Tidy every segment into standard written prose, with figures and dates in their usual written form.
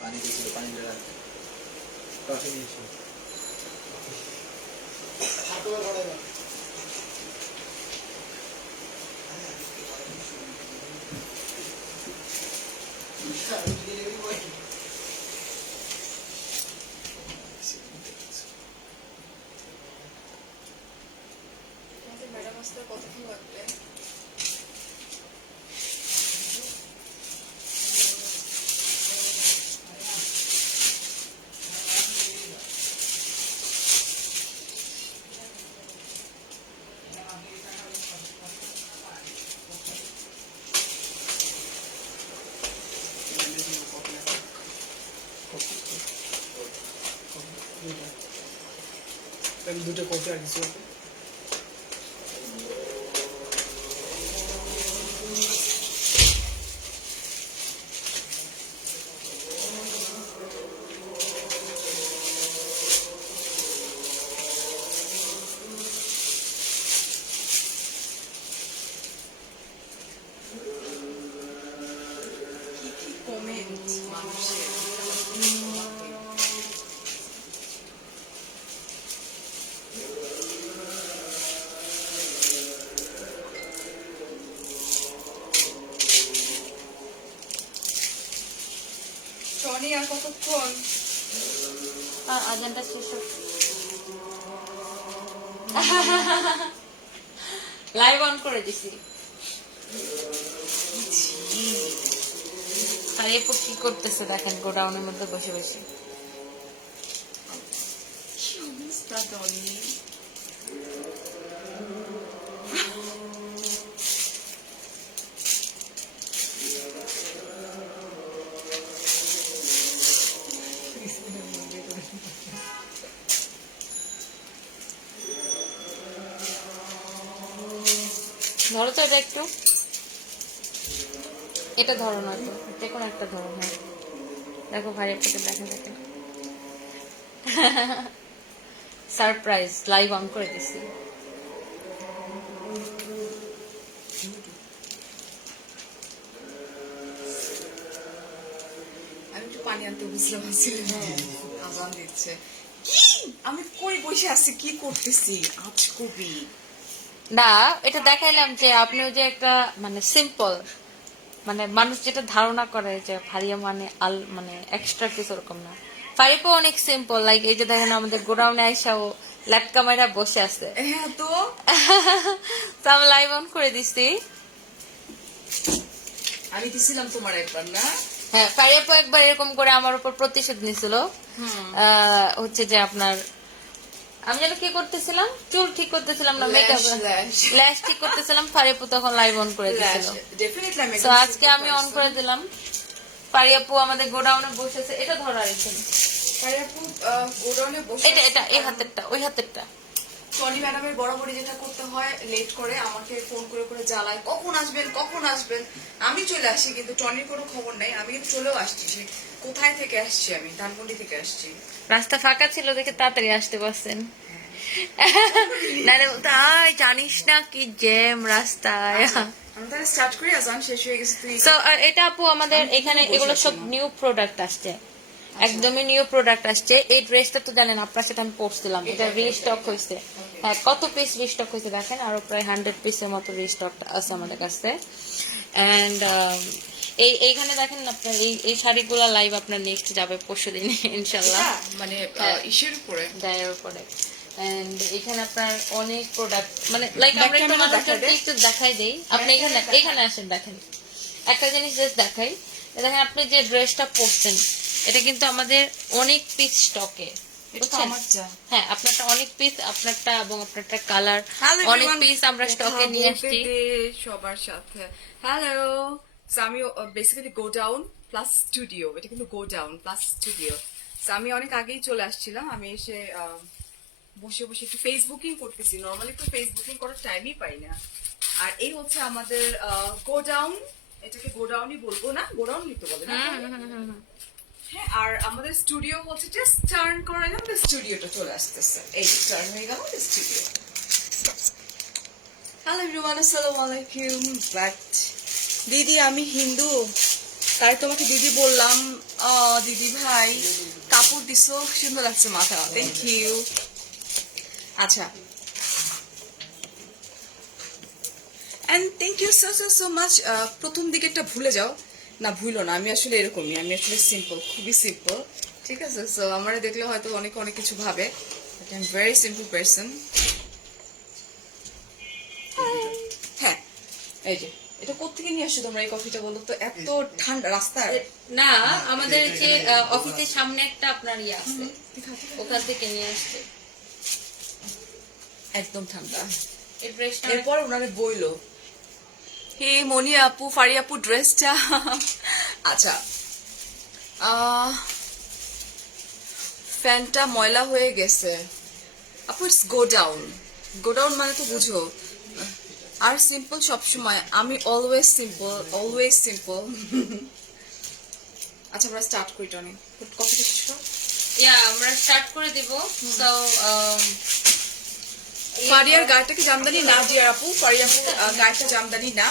পানি দিয়েছিল, পানি দিয়ে রাখতে কফি নিয়েছি। ম্যাডাম আসতে কতক্ষণ লাগবে? দুটো কফি আর কিছু কি কি কমেন্ট মানুষের! টনি আর কতক্ষণ? আজানটা শেষ লাইভ অন করে দিছি। আর এরপর কি করতেছে দেখেন গোডাউনের মধ্যে বসে বসে। কি অবস্থা টনি! ধরো তো এটা একটু, এটা ধরো না তো, যে কোনো একটা ধরো। হ্যাঁ দেখো ভাই আপনাকে দেখেন দেখেন সারপ্রাইজ লাইভ অন করে দিছি। আমি একটু পানি আনতে বুঝলাম আজান দিচ্ছে। কি আমি কই বসে আছি, কি করতেছি? আজ কবি না এটা দেখাইলাম যে আপনিও যে একটা মানে সিম্পল, মানে মানুষ যেটা ধারণা করে যে ফারিয়া মানে মানে এক্সট্রা কিছু ওরকম না। ফারিয়াও অনেক সিম্পল, লাইক এই যে দেখেন আমাদের গোডাউনে আইসা ও ল্যাটকা মাইরা বসে আছে। হ্যাঁ তো তো আমি লাইভ অন করে দিছি। আমি দিছিলাম তোমার একবার না? হ্যাঁ ফারিয়াপু একবার এরকম করে আমার উপর প্রতিশোধ নিছিল। হচ্ছে যে আপনার আমি যেন কি করতেছিলাম, চুল ঠিক করতেছিলাম না, মেকআপ ল্যাশ ঠিক করতেছিলাম, ফারিয়াপু তখন লাইভ অন করে দিছিল। তো আজকে আমি অন করে দিলাম। ফারিয়াপু আমাদের গোডাউনে বসেছে, এটা ধরা রেখে ফারিয়াপু গোডাউনে বসে এটা এটা এই হাতেরটা ওই হাতেরটা। টনি ম্যাডামের বরাবরই যেটা করতে হয়, লেট করে আমাকে ফোন করে করে জ্বালায়, কখন আসবেন কখন আসবেন। আমি চলে আসি, কিন্তু টনির কোনো খবর নাই। আমি কিন্তু চলেও আসছি, সে কোথায় থেকে আসছি, আমি ধানমন্ডি থেকে আসছি। রাস্তা ফাঁকা ছিল দেখে তাড়াতাড়ি আসতে পারছেন। নারে তাই জানিস না কি জ্যাম রাস্তায়। আমি তাহলে স্টার্ট করি, আজান শেষ হয়ে গেছে। তুই সো এটা আপু আমাদের এখানে এগুলো সব নিউ প্রোডাক্ট আসছে, একদমই নিউ প্রোডাক্ট আসছে। এই ড্রেসটা তো জানেন আপনার সাথে আমি পরছিলাম, এটা রিস্টক হয়েছে। হ্যাঁ কত পিস রিস্টক হয়েছে দেখেন, আরো প্রায় 100 পিসের মতো রিস্টক আছে আমাদের কাছে। এন্ড এইখানে দেখেন আপনার এই শাড়িগুলো লাইভ আপনার নেক্সট যাবে পরশুদিন ইনশাল্লাহ, মানে ইসের উপরে গায়ের উপরে। এন্ড এখানে আপনার অনেক প্রোডাক্ট, মানে লাইক আমরা একটু মানুষজনকে একটু দেখাই দেই। আপনি এখানে এখানে আসেন, দেখেন একটা জিনিস জাস্ট দেখাই। দেখেন আপনি যে ড্রেসটা পরছেন এটা কিন্তু আমাদের অনেক পিস স্টকে, হ্যাঁ আপনারটা অনেক পিস, আপনারটা এবং আপনারটা কালার অনেক পিস আমরা স্টকে নিয়ে আসছি সবার সাথে। হ্যালো, আমি বেসিক্যালি গোডাউন প্লাস স্টুডিও, এটা কিন্তু গোডাউন প্লাস স্টুডিও। আমি অনেক আগেই চলে আসছিলাম। আমি এসে বসে বসে একটু ফেসবুকিং করতেছি। নর্মালি তো ফেসবুকিং করার টাইমই পাই না। আর এই হচ্ছে আমাদের গোডাউন, এটাকে গোডাউনই বলবো না, গোডাউন লিখতে বলে না। হ্যাঁ, আর আমাদের স্টুডিও হচ্ছে জাস্ট টার্ন করে আমাদের স্টুডিওটা চলে আসতেছে। এই টার্ন হয়ে গেল আমাদের স্টুডিও। হ্যালো এভরিওয়ান, আসসালামু আলাইকুম। বাট দিদি আমি হিন্দু, তাই তোমাকে দিদি বললাম, দিদি ভাই কাপড় দিছো, সুন্দর লাগছে মাথা, থ্যাংক ইউ। আচ্ছা, and thank you so so so much. প্রথম দিকেরটা ভুলে যাও না, ভুলো না, আমি আসলে এরকমই, আমি আসলে সিম্পল, খুবই সিম্পল, ঠিক আছে? সো আমার দেখলে হয়তো অনেক অনেক কিছু ভাবে, but I am very simple person. হ্যাঁ, এই যে এটা কোত্থেকে নিয়ে আসছো তোমরা এই কফিটা, বলো তো? এত ঠান্ডা রাস্তায়? না, আমাদের যে অফিসের সামনে একটা আপনার ইয়ে আছে, ওখান থেকে নিয়ে আসছে। একদম ঠান্ডা। এই ড্রেসটা এরপর ওনারে বইলো, হে মনি আপু, ফারি আপু ড্রেসটা। আচ্ছা, ফ্যানটা ময়লা হয়ে গেছে আপু, it's go down. Go down মানে তো বুঝো। আর সিম্পল সবসময়, আমি অলওয়েজ সিম্পল, অলওয়েজ সিম্পল। আচ্ছা, আমরা স্টার্ট করি টনি, কফিটা শেষ করো। আমরা স্টার্ট করে দিব। সো ফারিয়ার গায়েটা কি জামদানি না ডিয়ার আপু? ফারিয়া আপু গায়েটা জামদানি না,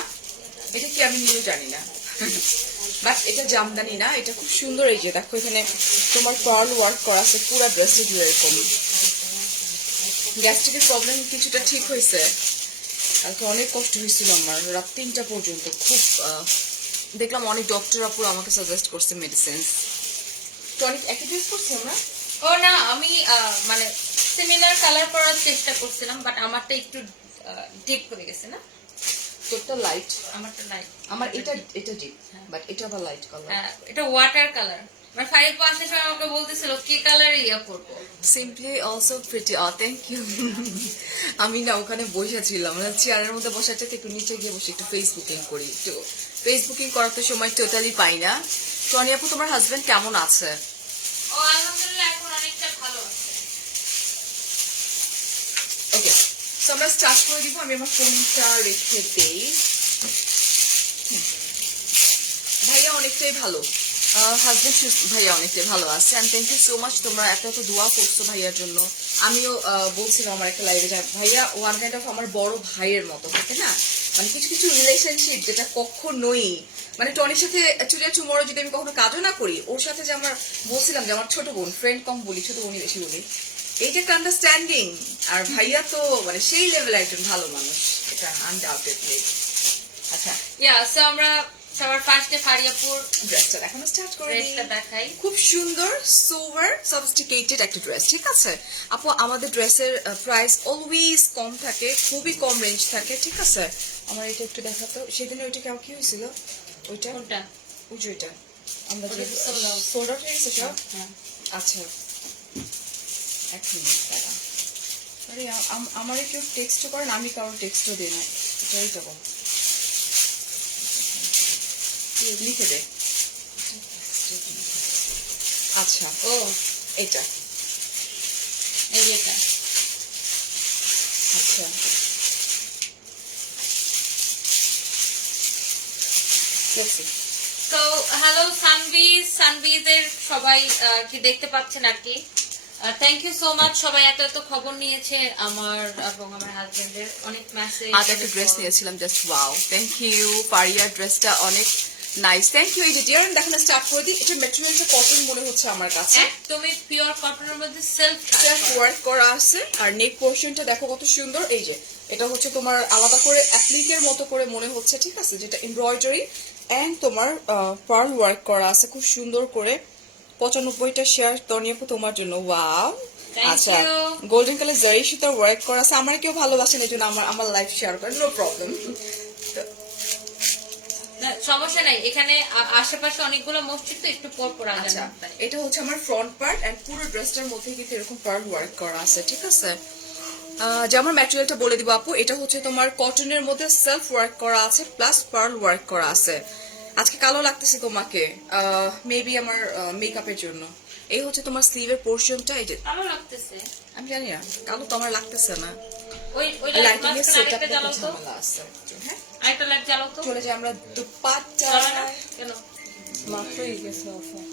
এটা কি আমি নিজেও জানি না, বাট এটা জামদানি না, এটা খুব সুন্দর। এই যে দেখো, এখানে তোমার পার্ল ওয়ার্ক করা আছে পুরো ড্রেসে জুড়ে। এরকম গ্যাস্ট্রিকের প্রবলেম কিছুটা ঠিক হয়েছে, কালকে অনেক কষ্ট হয়েছিল আমার, রাত 3টা পর্যন্ত। খুব দেখলাম অনেক ডক্টর আপুর আমাকে সাজেস্ট করছে মেডিসিন। তো অনেক একই ড্রেস করছি আমরা। ও না, আমি মানে সিমিলার কালার করার চেষ্টা করছিলাম, বাট আমারটা একটু ডিপ হয়ে গেছে না? তোরটা লাইট, আমারটা লাইট। আমার এটা ডিপ, বাট এটা আবার লাইট কালার। এটা ওয়াটার কালার। মানে ফারিদ আসার সময় আমাকে বলতেছিল কি কালার ইয়া করবো। Simply also pretty. Thank you. আমি না ওখানে বসেছিলাম, চেয়ারের মধ্যে বসার চাইতে একটু নিচে গিয়ে বসে একটু ফেসবুকিং করি। একটু ফেসবুকিং করার তো সময় টোটালি পাই না। টনি আপু, তোমার হাজবেন্ড কেমন আছে? ও আলহামদুলিল্লাহ এখন অনেকটা ভালো আছে। ওকে, তো আমরা স্টার্ট করে দিব। আমি আমার ফোনটা রেখে দেই। ভাইয়া অনেকটাই ভালো, হাজবেন্ড ভাইয়া অনেকটাই ভালো আছে। And thank you so much, তোমরা এত এত দোয়া করছো ভাইয়ার জন্য। আমিও বলছিলাম আমার একটা লাইভে, ভাইয়া ওয়ান কাইন্ড অফ আমার বড় ভাইয়ের মতো থাকে না, মানে কিছু কিছু রিলেশনশিপ যেটা কখনোই, মানে টনির সাথে অ্যাকচুয়ালি টুমরো যদি আমি কখনো কাজও না করি, ওর সাথে যে আমার বলছিলাম যে আমার ছোট বোন, ফ্রেন্ড কম বলি, ছোট বোনই বেশি বলি, এই যে একটা আন্ডারস্ট্যান্ডিং। আর ভাইয়া তো মানে সেই লেভেলে একজন ভালো মানুষ, এটা আনডাউটেডলি। আচ্ছা, সো আমরা সবার ফার্স্টে ফারিয়াপুর ড্রেসটা দেখানো স্টার্ট করে দিই। ড্রেসটা দেখাই। খুব সুন্দর সোভার সফিস্টিকেটেড একটা ড্রেস, ঠিক আছে আপু? আমাদের ড্রেসের প্রাইস অলওয়েজ কম থাকে, খুবই কম রেঞ্জ থাকে, ঠিক আছে? আমার এটা একটু দেখাতো, সেদিন ওইটা কেমন কি হয়েছিল? ওইটা কোনটা? ওই যে ওইটা আমরা যে ওটা sold out। সোল্ড আউট হয়ে গেছে সব। হ্যাঁ। আচ্ছা, এক মিনিট দাঁড়া। আরে আমারে কেউ টেক্সটও করেন, আমি কারোর টেক্সটও দিই না, এটাই তো বল, লিখে দে। আচ্ছা, ও এটা এই যে এটা। আচ্ছা, দেখছি। তো হ্যালো সানভিজের সবাই কি দেখতে পাচ্ছেন আর কি। থ্যাংক ইউ সো মাচ, সবাই এত এত খবর নিয়েছে আমার এবং আমার হাজবেন্ডের, অনেক মেসেজ। আজ একটা ড্রেস নিয়েছিলাম, জাস্ট ওয়াও, থ্যাংক ইউ পারিয়া, ড্রেসটা অনেক নাইস, থ্যাংক ইউ। এই যে ডিয়ার দেখানো স্টার্ট করে দিই। এটা ম্যাটেরিয়ালটা কটন মনে হচ্ছে আমার কাছে, একদমই পিওর কটনের মধ্যে সেলফ ওয়ার্ক করা আছে। আর নেক পোর্শনটা দেখো কত সুন্দর। এই যে এটা হচ্ছে তোমার আলাদা করে অ্যাপ্লিকের মতো করে মনে হচ্ছে, ঠিক আছে? যেটা এমব্রয়ডারি এন্ড তোমার পার্ল ওয়ার্ক করা আছে খুব সুন্দর করে। 95টা শেয়ার তনিয়াপু তোমার জন্য, ওয়াও। আচ্ছা, গোল্ডেন কালার জারি সুতার ওয়ার্ক করা আছে। আমার কেউ ভালোবাসেন এই জন্য আমার লাইফ শেয়ার করেন, নো প্রবলেম, সমস্যা নাই। এখানে আশেপাশে অনেকগুলো মসজিদ তো একটু পর পর আচ্ছা, এটা হচ্ছে আমার ফ্রন্ট পার্ট এন্ড পুরো ড্রেসটার মধ্যে কিন্তু এরকম পার্ল ওয়ার্ক করা আছে, ঠিক আছে? যেমন ম্যাটেরিয়ালটা বলে দিব আপু, এটা হচ্ছে তোমার কটনের মধ্যে সেলফ ওয়ার্ক করা আছে প্লাস পার্ল ওয়ার্ক করা আছে। আজকে কালো লাগতেছে তোমাকে, মেবি আমার মেকআপের জন্য। এই হচ্ছে তোমার স্লিভের পোর্শনটা। এই যে ভালো লাগতেছে, আমি জানি না কালো তো আমার লাগতেছে না, ওই লাইটিং এর সেটআপে ঝামেলা আছে। হ্যাঁ, আরেকটা লাইট জ্বালাও তো। চলে যাই আমরা দুপাট্টা। কেন মাত্রই গেছে অফার।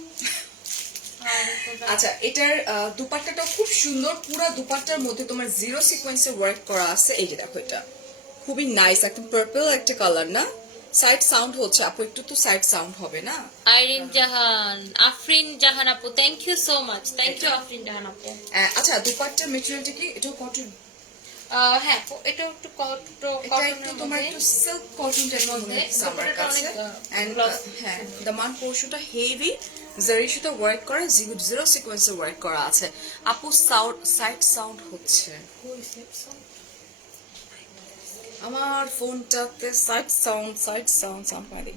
আচ্ছা, এটার দুপাট্টাটা খুব সুন্দর, পুরো দুপাট্টার মধ্যে তোমার জিরো সিকোয়েন্সে ওয়ার্ক করা আছে। এই যে দেখো, এটা খুবই নাইস, একদম পার্পল একটা কালার না, সাইড সাউন্ড হচ্ছে আপু, একটু তো সাইড সাউন্ড হবে না? আইরিন জাহান, আফরিন জাহান আপু, thank you so much, thank you Afrin Jahan আপু। আচ্ছা, দুপাট্টার মেটেরিয়ালটা কি? এটা কটন? হ্যাঁ আপু, এটা একটু এটা একটু তোমার একটু সিল্ক কটন টাইপের মধ্যে আমার কাছে। এন্ড হ্যাঁ, দামান পোর্শনটা হেভি জারি সুতো ওয়ার্ক করা, জিরো সিকোয়েন্সে ওয়ার্ক করা আছে। আপু সাইড সাউন্ড হচ্ছে আমার ফোনটাতে, সাইড সাউন্ড মারি।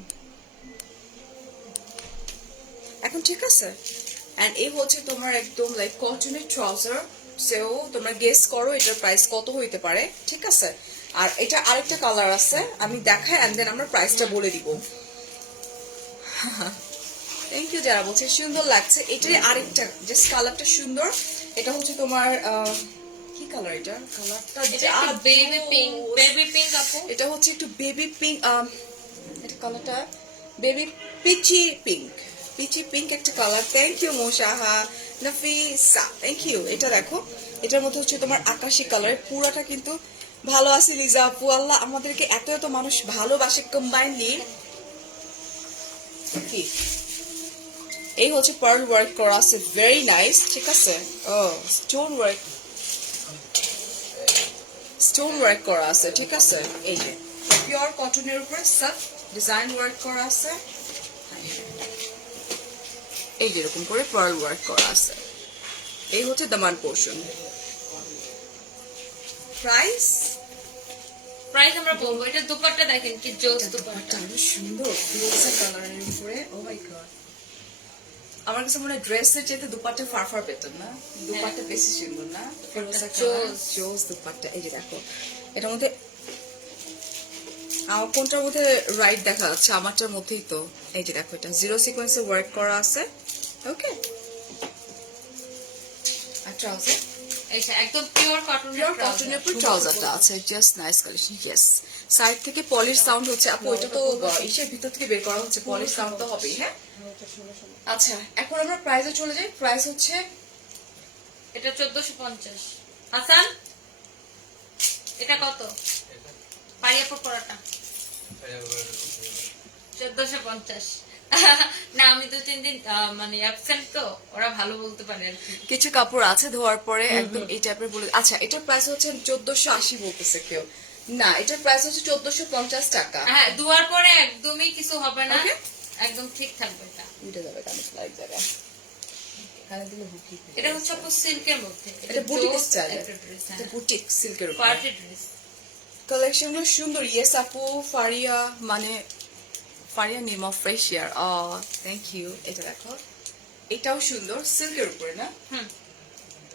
এখন ঠিক আছে? এন্ড এই হচ্ছে তোমার একদম লাইক কটনের ট্রাউজার। সেও তোমরা গেস করো এটার প্রাইস কত হইতে পারে, ঠিক আছে? আর এটা আরেকটা কালার আছে, আমি দেখাই এন্ড দেন আমরা প্রাইসটা বলে দিব। থ্যাংক ইউ যারা বলছে সুন্দর লাগছে। এটাই আরেকটা জাস্ট কালারটা সুন্দর। এটা হচ্ছে তোমার কি কালার? এটা কালারটা বেবি পিঙ্ক, বেবি পিঙ্ক আপু। এটা হচ্ছে একটু বেবি পিঙ্ক, এটা কালারটা baby peachy pink, peachy pink একটা colour. Thank you Moshaha Nafisa, thank you. এটা দেখো, এটার মধ্যে হচ্ছে তোমার আকাশি কালার, পুরাটা কিন্তু ভালো আছে লিজা আপু। আল্লাহ আমাদেরকে এত এত মানুষ ভালোবাসে কম্বাইনলি। কি এই হচ্ছে পার্ল ওয়ার্ক করা আছে, ভেরি নাইস, ঠিক আছে? ও স্টোন ওয়ার্ক করা আছে, ঠিক আছে? এই যে পিওর কটনের উপরে সব ডিজাইন ওয়ার্ক করা আছে, এই যে এরকম করে পার্ল ওয়ার্ক করা আছে। এই হচ্ছে দামান পোর্শন। প্রাইস আমরা বলবো, এটা দুপাট্টা দেখেন কি জোস দুপাট্টা, আরো সুন্দর ফিরোজা কালারের উপরে। ও মাই গড, আমার কাছে মনে হয় ড্রেসের চাইতে দুপাট্টা ফার বেটার না? দুপাট্টা বেশি সুন্দর না? ফিরোজা কালার জোস দুপাট্টা। এই যে দেখো, এটার মধ্যে আমার কোনটার মধ্যে রাইট দেখা যাচ্ছে? আমারটার মধ্যেই তো। এই যে দেখো, এটা জিরো সিকোয়েন্সে ওয়ার্ক করা আছে, ওকে? আর ট্রাউজার এটা একদম পিওর কটনের উপর ট্রাউজারটা আছে, just nice collection. Yes, side থেকে পলিশ সাউন্ড হচ্ছে আপু, এটা তো ইসের ভিতর থেকে বের করা হচ্ছে, পলিশ সাউন্ড তো হবেই। হ্যাঁ, আচ্ছা এখন আমরা প্রাইসে চলে যাই। প্রাইস হচ্ছে এটা 1450। হাসান এটা কত? পারিয়াপুর পড়াটা 1450। না আমি 2-3 দিন মানে অ্যাবসেন্ট, তো ওরা ভালো বলতে পারে আর কি। কিছু কাপড় আছে ধোয়ার পরে একদম এই টাইপের বলে। আচ্ছা, এটার প্রাইস হচ্ছে 1480 বলতেছে কেউ। না, এটার প্রাইস হচ্ছে 1450 টাকা। হ্যাঁ, ধোয়ার পরে একদমই কিছু হবে না, Okay? একদম ঠিক থাকবে। এটা উঠে যাবে কানে লাইট জায়গা। কানে দিলে বুকি। এটা হচ্ছে আপু সিল্কের মধ্যে, এটা বুটিক স্টাইল, একটা ড্রেস, এটা বুটিক সিল্কের উপর পার্টি ড্রেস। কালেকশনগুলো সুন্দর। ইয়েস আপু, ফারিয়া মানে Faria Nima fresh year, thank you. এটা দেখো, এটাও সুন্দর সিল্কের উপরে না?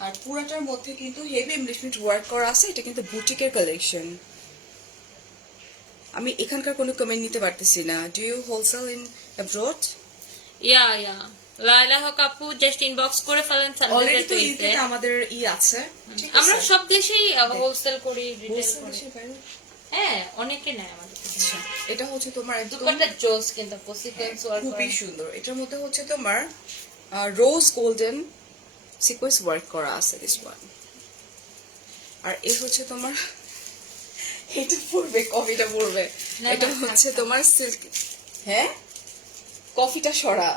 আর পুরাটার মধ্যে কিন্তু হেভি এমব্লিশমেন্ট ওয়ার্ক করা আছে। এটা কিন্তু বুটিকের কালেকশন। আমি এখানকার কোনো কমেন্ট নিতে পারতেছি না। Do you wholesale in abroad? Yeah Laila Haque আপু জাস্ট ইনবক্স করে ফেলেন অলরেডি তো সানডে। ইউকে আমাদের আছে, ঠিক আছে? আমরা সব দেশেই হোলসেল করি, রিটেল Wholesale করি। দেশের বাইরে? হ্যাঁ, অনেকে নেয় আমাদের থেকে। আচ্ছা, এটা হচ্ছে তোমার একদম দুপাট্টা জোস কিন্তু সিকোয়েন্স ওয়ার্ক খুবই সুন্দর। এটার মধ্যে হচ্ছে তোমার রোজ গোল্ডেন সিকোয়েন্স ওয়ার্ক করা আছে, দিস ওয়ান। আর এই হচ্ছে তোমার এটা পড়বে, কফিটা পড়বে। এটা হচ্ছে তোমার সিল্ক। হ্যাঁ, কফিটা সরা।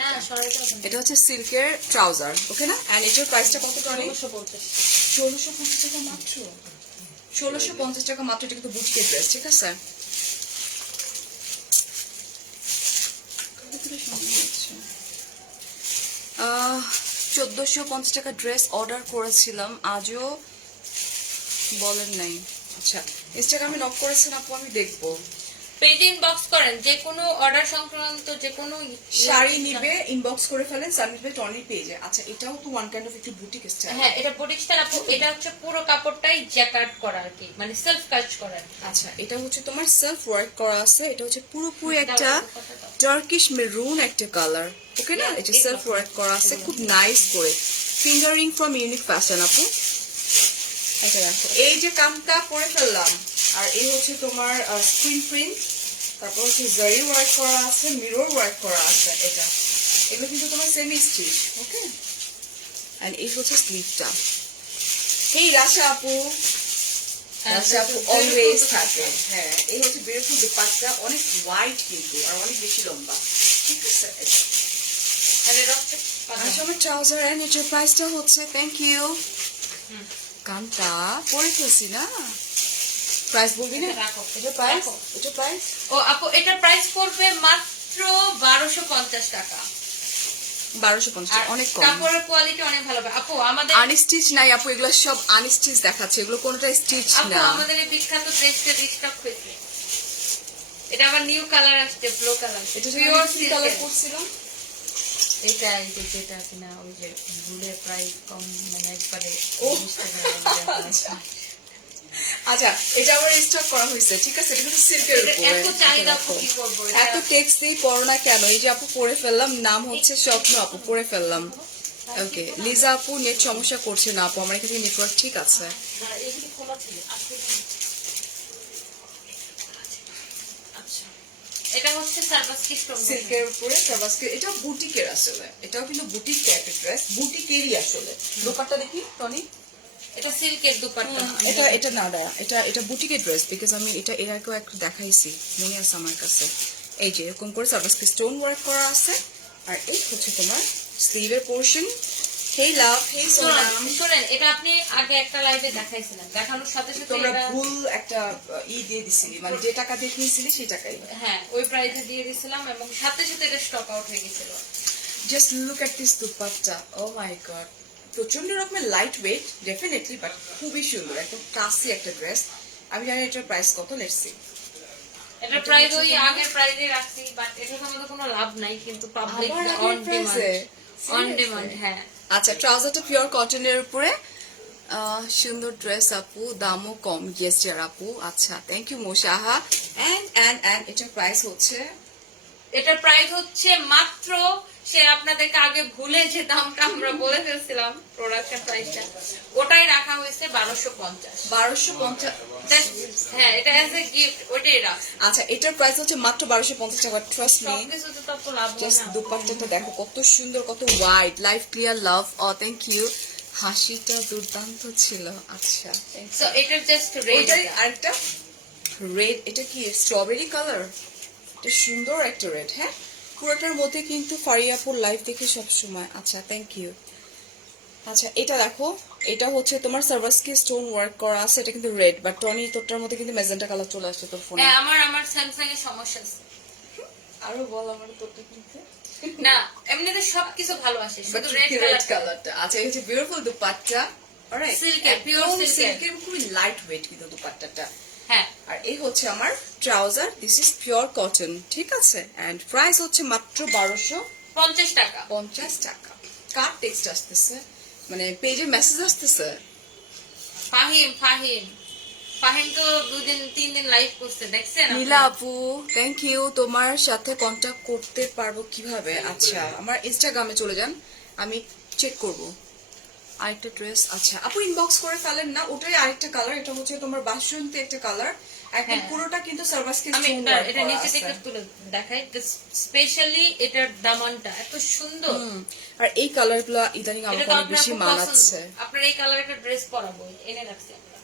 না সরাইতে হবে না। এটা হচ্ছে সিল্কের ট্রাউজার, ওকে না? এন্ড এটার প্রাইসটা কত টাকা? 1650। 1650 টাকা মাত্র। 1650 টাকা মাত্র। এটা কিন্তু বুটিকের ড্রেস, ঠিক আছে? আহ 1450 টাকা ড্রেস অর্ডার করেছিলাম, আজও বলেন নাই। আচ্ছা, ইনস্টাগ্রামে নক করেছেন আপু, আমি দেখবো। পেজে ইনবক্স করেন, যে কোনো অর্ডার সংক্রান্ত যে কোনো শাড়ি নিবে ইনবক্স করে ফেলেন সানমিস টনি পেজে। আচ্ছা, এটাও তো ওয়ান কাইন্ড অফ একটু বুটিক স্টাইল। হ্যাঁ, এটা বুটিক স্টাইল আপু। এটা হচ্ছে পুরো কাপড়টাই জ্যাকার্ড করা আর কি, মানে সেলফ কাজ করা আর কি। আচ্ছা, এটা হচ্ছে তোমার সেলফ ওয়ার্ক করা আছে। এটা হচ্ছে পুরোপুরি একটা টার্কিশ মেরুন একটা কালার, ওকে না? এটা সেলফ ওয়ার্ক করা আছে খুব নাইস করে, ফিঙ্গারিং ফ্রম ইউনিক ফ্যাশন আপু। আচ্ছা দেখো, এই যে কামটা করে ফেললাম। আর এই হচ্ছে তোমার স্ক্রিন প্রিন্ট, তারপর হচ্ছে জারি ওয়ার্ক করা আছে, মিরর ওয়ার্ক করা আছে। এটা এগুলো কিন্তু তোমার সেমি স্টিচ, ওকে? এন্ড এই হচ্ছে স্লিভটা। এই রাশা আপু, রাশি আপু অলওয়েজ থাকে। হ্যাঁ, এই হচ্ছে বিউটিফুল দুপাট্টা, অনেক ওয়াইড কিন্তু আর অনেক বেশি লম্বা। ঠিক আছে, আর এটা হচ্ছে আচ্ছা আমার ট্রাউজার এন্ড এটার প্রাইসটা হচ্ছে থ্যাংক ইউ কান্তা পরে ফেলছি না, প্রাইস বলবি না? রাখো। এটা প্রাইস, রাখো। এটা প্রাইস ও আপু এটার প্রাইস পড়বে মাত্র 1250 টাকা। 1250, আর অনেক কম। কাপড়ের কোয়ালিটি অনেক ভালো হবে আপু। আমাদের আনস্টিচ নাই আপু, এগুলো সব আনস্টিচ দেখাচ্ছে, এগুলো কোনোটা স্টিচ আপু না। আমাদের এই বিখ্যাত ড্রেসটা রিস্টক হয়েছে। এটা আবার নিউ কালার আসছে, ব্লু কালার। এটা পিওর কি কালার করছিলাম? এটা এই যে যেটা কিনা ওই যে ব্লুর প্রাইস কম, মানে একবারে ও। 20 টাকা। আচ্ছা, এটা আবার স্টক করা হয়েছে, ঠিক আছে। এটা কিন্তু সিল্কের এটা উপরে। এত চাহিদা আপু, দেখো। কি করবো এত টেক্সট দিয়ে পড়ো না কেন? এই যে আপু পরে ফেললাম, নাম হচ্ছে স্বপ্ন আপু, পরে ফেললাম। ওকে, লিজা আপু নেট সমস্যা করছে না আপু, আমার এখানে নেটওয়ার্ক ঠিক আছে। এগুলি খোলা ছিল আজকে। আচ্ছা, এটা হচ্ছে সার্ভাসকি স্টোন সিল্কের উপরে সাবাসকে, এটা বুটিকের আসলে, এটাও কিন্তু বুটিক টাইপের ড্রেস, বুটিকেরই আসলে। দোপাট্টা দেখি টনি, এটা সিল্কের দুপাট্টা। এটা না দেয়া, এটা বুটিকের ড্রেস, বিকজ আমি এটা এর আগেও একটা দেখাইছি, মনে আছে আমার কাছে। এই যে এরকম করে সাবাসকে স্টোন ওয়ার্ক করা আছে, আর এই হচ্ছে তোমার স্লিভের পোর্শন। হেই লাভ, হেই সোনাম, শুনেন, এটা আপনি আগে একটা লাইভে দেখাইছিলেন, দেখানোর সাথে সাথে তোমরা এরা- ভুল একটা দিয়ে দিছিলি, মানে যে টাকা দিয়ে কিনছিলি সেই টাকাই। হ্যাঁ ওই প্রাইসে দিয়ে দিয়েছিলাম এবং সাথে সাথে এটা স্টক আউট হয়ে গেছিল। Just look at this dupatta, oh my God, প্রচন্ড রকমের লাইট ওয়েট ডেফিনেটলি, বাট খুবই সুন্দর, একদম ক্লাসি একটা ড্রেস। আমি জানি এটার প্রাইস কত, লেটস সি। এটা প্রাইস ওই আগের প্রাইসে রাখছি, বাট এটার সম্বন্ধে কোনো লাভ নাই, কিন্তু পাবলিক আবার আগের অন ডিমান্ড, price-এ? On Seriously? ডিমান্ড। হ্যাঁ আচ্ছা, ট্রাউজারটা পিওর কটনের উপরে, সুন্দর ড্রেস আপু, দামও কম। ইয়েস ডিয়ার আপু, আচ্ছা থ্যাংক ইউ মোশাহা। এন্ড এটার প্রাইস হচ্ছে, এটার প্রাইস হচ্ছে মাত্র, সে আপনাদেরকে আগে ভুলে যে দামটা আমরা বলে ফেলছিলাম প্রোডাকশন প্রাইসটা, ওটাই রাখা হয়েছে 1250। 1250। হ্যাঁ এটা অ্যাজ এ গিফট ওইটাই রাখ। আচ্ছা, এটার প্রাইস হচ্ছে মাত্র 1250 টাকা, ট্রাস্ট মি। সবকিছুতে তো আপনার লাভ হয় জাস্ট না। দুপাট্টাটা দেখো কত সুন্দর, কত wide, life clear love. Thank you, হাসিটা দুর্দান্ত ছিল। আচ্ছা, So, এটার জাস্ট রেড। ওইটাই আরেকটা রেড, এটা কি স্ট্রবেরি কালার? এটা সুন্দর একটা রেড। হ্যাঁ, পুরোটার মধ্যে কিন্তু ফারিয়াপুর লাইভ দেখে সব সময়। আচ্ছা থ্যাংক ইউ। আচ্ছা, এটা দেখো, এটা হচ্ছে তোমার সার্ভাসকি স্টোন ওয়ার্ক করা আছে, এটা কিন্তু রেড, বাট টনি তোরটার মধ্যে কিন্তু মেজেন্টা কালার চলে আসছে তোর ফোনে। হ্যাঁ আমার স্যামসাং এর সমস্যা আছে। আরো বল আমার তোরটা কিনতে। না এমনিতে সবকিছু ভালো আসে, শুধু রেড রেড কালার। কালারটা। আচ্ছা, এই হচ্ছে বিউটিফুল দুপাট্টা। অলরাইট, Silk-এর, pure silk-এর। সিল্কের, খুবই লাইট ওয়েট কিন্তু দুপাট্টাটা। হ্যাঁ আর এই হচ্ছে আমার trouser, this is pure cotton, ঠিক আছে। এন্ড প্রাইস হচ্ছে মাত্র 1250 50 টাকা। কার টেক্সট আসতেছে, মানে পেজে মেসেজ আসতেছে? ফাহিম তো 2-3 দিন লাইভ করছে, দেখছেন আপনি? নীলা আপু থ্যাংক ইউ। তোমার সাথে কন্টাক্ট করতে পারবো কিভাবে? আচ্ছা, আমার ইনস্টাগ্রামে চলে যান, আমি চেক করব। আরেকটা ড্রেস, আচ্ছা আপু ইনবক্স করে ফেলেন না, ওটাই আরেকটা কালার, এটা হচ্ছে তোমার বাসন্তী একটা কালার, একদম হ্যাঁ। পুরোটা কিন্তু সার্ভাসকে আমি এটা নিচে থেকে তুলে দেখাই, স্পেশালি এটার দামানটা এত সুন্দর। আর এই কালার গুলা ইদানিং এটা আমাকে তো অনেক আপনার বেশি খুব মানাচ্ছে। পছন্দ। আপনার এই কালার একটা ড্রেস পরাবো, এনে রাখছি আমরা।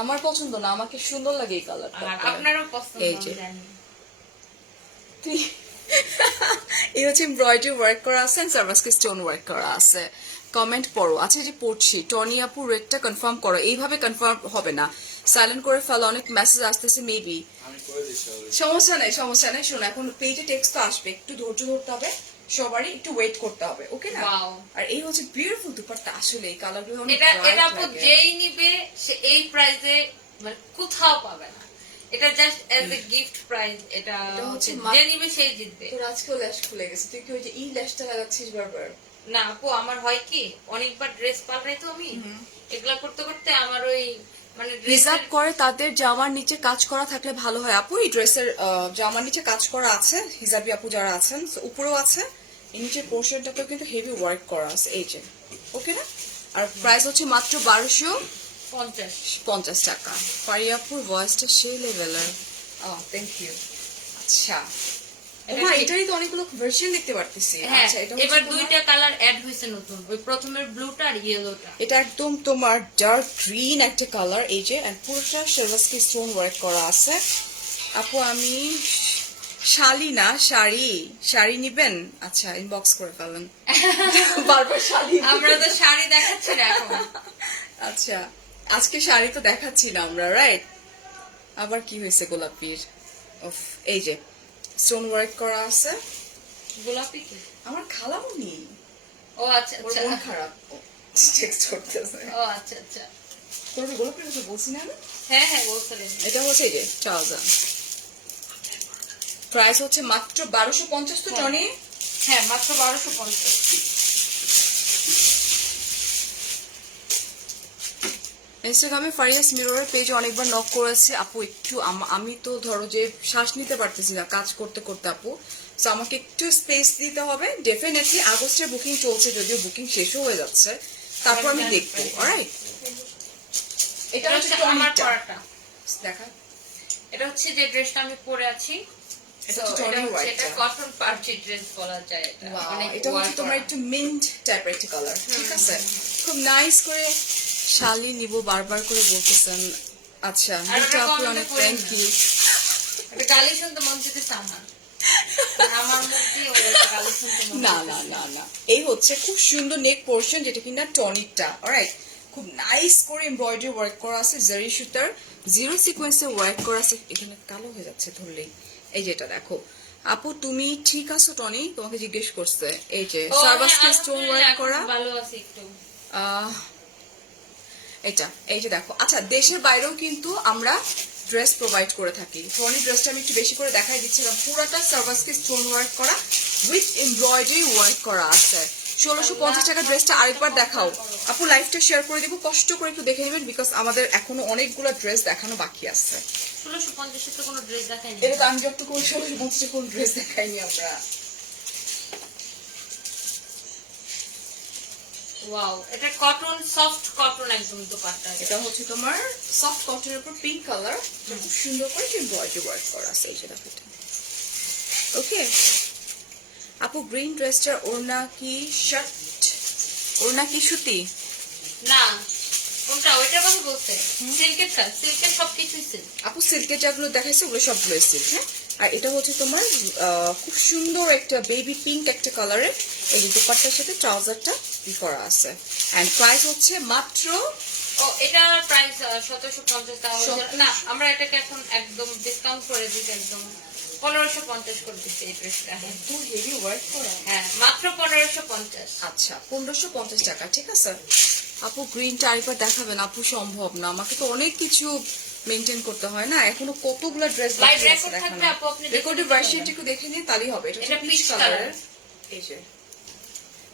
আমার পছন্দ না, আমাকে সুন্দর লাগে এই কালারটা। আর আপনারও পছন্দ এই আমি যে। জানি। এই হচ্ছে এমব্রয়ডারি ওয়ার্ক করা আছে, সার্ভাসকে স্টোন ওয়ার্ক করা আছে। কমেন্ট পড়ো। আচ্ছা, যে পড়ছি, টনি আপু রেটটা কনফার্ম করো। এইভাবে কনফার্ম হবে না, সাইলেন্ট করে ফেলো, অনেক মেসেজ আসতেছে মেবি। আমি করে দিচ্ছি already। সমস্যা নেই। শোনো, এখন পেজে টেক্সট তো আসবে, একটু ধৈর্য ধরতে হবে, সবারই একটু ওয়েট করতে হবে, ওকে না? Wow. আর এই হচ্ছে বিউটিফুল দুপাট্টা, আসলে এই কালারগুলো অনেক এটা bright আপু লাগে। যেই নিবে সে এই প্রাইসে মানে কোথাও পাবে না। এটা just as a gift price. এটা এটা হচ্ছে যে নিবে সেই জিতবে। তোর আজকেও ল্যাশ খুলে গেছে, তুই কি ওই যে এই ল্যাশটা লাগাচ্ছিস বারবার? না আপু, আমার হয় কি অনেকবার ড্রেস পাল্টাই তো আমি, এগুলা করতে করতে আমার ওই মানে রিজার্ভ করে তাদের জামার নিচে কাজ করা থাকলে ভালো হয় আপু। এই ড্রেসের জামার নিচে কাজ করা আছে, হিজাবি আপু যারা আছেন, so উপরেও আছে, এই নিচের পোর্শনটাতেও কিন্তু হেভি ওয়ার্ক করা আছে, এই যে, ওকে না? আর প্রাইস হচ্ছে মাত্র 1250 টাকা। পারি আপুর ভয়েসটা সেই লেভেলের। Thank you. আচ্ছা, ওমা এটারই তো অনেকগুলো ভার্সন দেখতে পারতেছি। হ্যাঁ, আচ্ছা এটা এবার হচ্ছে দুইটা কালার অ্যাড হয়েছে নতুন, ওই প্রথমের ব্লুটা আর ইয়েলোটা। এটা একদম তোমার ডার্ক গ্রিন একটা কালার, এই যে এন্ড পুরোটা সেভাসকি স্টোন ওয়ার্ক করা আছে। আপু আমি শাড়ি না শাড়ি নিবেন? আচ্ছা ইনবক্স করে ফেলেন। বারবার শাড়ি। আমরা তো শাড়ি দেখাচ্ছি না এখন। আচ্ছা আজকে শাড়ি তো দেখাচ্ছি না আমরা, রাইট? আবার কি হয়েছে গোলাপির? অফ, এই যে স্টোন ওয়ার্ক করা আছে। গোলাপি কি? আমার খালামুনি, ও আচ্ছা ওর আচ্ছা। মন খারাপ, টেক্সট করতেছে। ও আচ্ছা আচ্ছা। তোর গোলাপির কথা বলছি না আমি? হ্যাঁ হ্যাঁ বলছিলেন। এটা হচ্ছে এই যে ট্রাউজার, প্রাইস হচ্ছে মাত্র 1250 তো টনি। হ্যাঁ মাত্র 1250। ইনস্টাগ্রামে ফারিয়াস মিররের পেজে অনেকবার নক করেছে আপু, একটু আমি তো ধরো যে শ্বাস নিতে পারতেছি না কাজ করতে করতে আপু, তো আমাকে একটু স্পেস দিতে হবে। ডেফিনেটলি আগস্টের বুকিং চলছে, যদিও বুকিং শেষও হয়ে যাচ্ছে, তারপর আমি দেখবো। অলরাইট, এটা হচ্ছে আমার টনিকটা পরাটা। দেখা। এটা হচ্ছে যে ড্রেসটা আমি পরে আছি, এটা হচ্ছে টনি হোয়াইট। এটা কটন পার্টি ড্রেস বলা যায়। এটা অনেক এটা হচ্ছে work তোমার করা। একটু মিন্ট টাইপের একটা কালার, ঠিক আছে? খুব নাইস করে শালি নিব বারবার করে বলতেছেন। আচ্ছা আর দুটো ওটা আপু comment অনেক করেন থ্যাংক না। ইউ। এটা গালি শুনতে মন চাইতেছে আমার। আমার মধ্যে ওর একটা গালি শুনতে মন না চাইতেছে। না না না, এই হচ্ছে খুব সুন্দর নেক পোর্শন, যেটা কিনা টনিকটা। অলরাইট, খুব নাইস করে এমব্রয়ডারি ওয়ার্ক করা আছে, জারি সুতার জিরো সিকোয়েন্সে ওয়ার্ক করা আছে। এখানে কালো হয়ে যাচ্ছে ধরলেই। এই যেটা দেখো আপু, তুমি ঠিক আছো টনি? তোমাকে জিজ্ঞেস করছে। এই যে ও, সার্ভাসকে হ্যাঁ, স্টোন আলহামদুলিল্লাহ, ওয়ার্ক করা। এখন ভালো আছে একটু। এটা এই যে দেখো। আচ্ছা দেশের বাইরেও কিন্তু আমরা ড্রেস প্রোভাইড করে থাকি। টনি ড্রেসটা আমি একটু বেশি করে দেখাই দিচ্ছিলাম, পুরোটা সার্ভাসকে স্টোন ওয়ার্ক করা উইথ এমব্রয়ডারি ওয়ার্ক করা আছে। 1650 টাকা ড্রেসটা আরেকবার দেখাও আপু, লাইভটা শেয়ার করে দিব, কষ্ট করে একটু দেখে নেবেন, বিকজ আমাদের এখনো অনেকগুলো ড্রেস দেখানো বাকি আছে। 1650 তো কোনো ড্রেস দেখায়নি। এটা তো আমি যত করে 1650 কোন ড্রেস দেখাইনি আমরা। ওয়াও, এটা কটন, সফট কটন একদম দোপাট্টা। এটা হচ্ছে তোমার সফট কটনের উপর পিঙ্ক কালার, খুব সুন্দর করে এমব্রয়ডারি ওয়ার্ক করা আছে। এই যে দেখো এটা। ওকে আপু, গ্রিন ড্রেসটার ওড়না কি শার্ট? ওড়না কি সুতি? না, কোনটা? ওইটার কথা বলতে সিল্কের কাজ, সিল্কের সবকিছুই সিল্ক। আপু সিল্কের যেগুলো দেখাইছে ওগুলো সবগুলো সিল্ক। হ্যাঁ, আর এটা হচ্ছে তোমার খুব সুন্দর একটা বেবি পিঙ্ক একটা কালারের, এই যে দুপাট্টার সাথে ট্রাউজারটা করা আছে। এন্ড প্রাইস হচ্ছে মাত্র ও, এটা প্রাইস 1750 টাকা। না, আমরা এটাকে এখন একদম ডিসকাউন্ট করে দিই, একদম 1550 করে দিচ্ছি এই ড্রেসটা। এত হেভি ওয়ার্ক করা। হ্যাঁ, মাত্র 1550। আচ্ছা 1550 টাকা, ঠিক আছে। আপু গ্রিনটা আরেকবার দেখাবেন? আপু সম্ভব না, আমাকে তো অনেক কিছু মেনটেন করতে হয় না, এখনো কতগুলো ড্রেস লাইভ বাকি আছে রেকর্ড থাকবে দেখানো। আপু, আপনি দেখে রেকর্ডের নিতে ভার্সনটা পারবেন। একটু দেখে নিয়ে তাহলেই হবে। এটা এটা পিচ peach কালারের। color। এই যে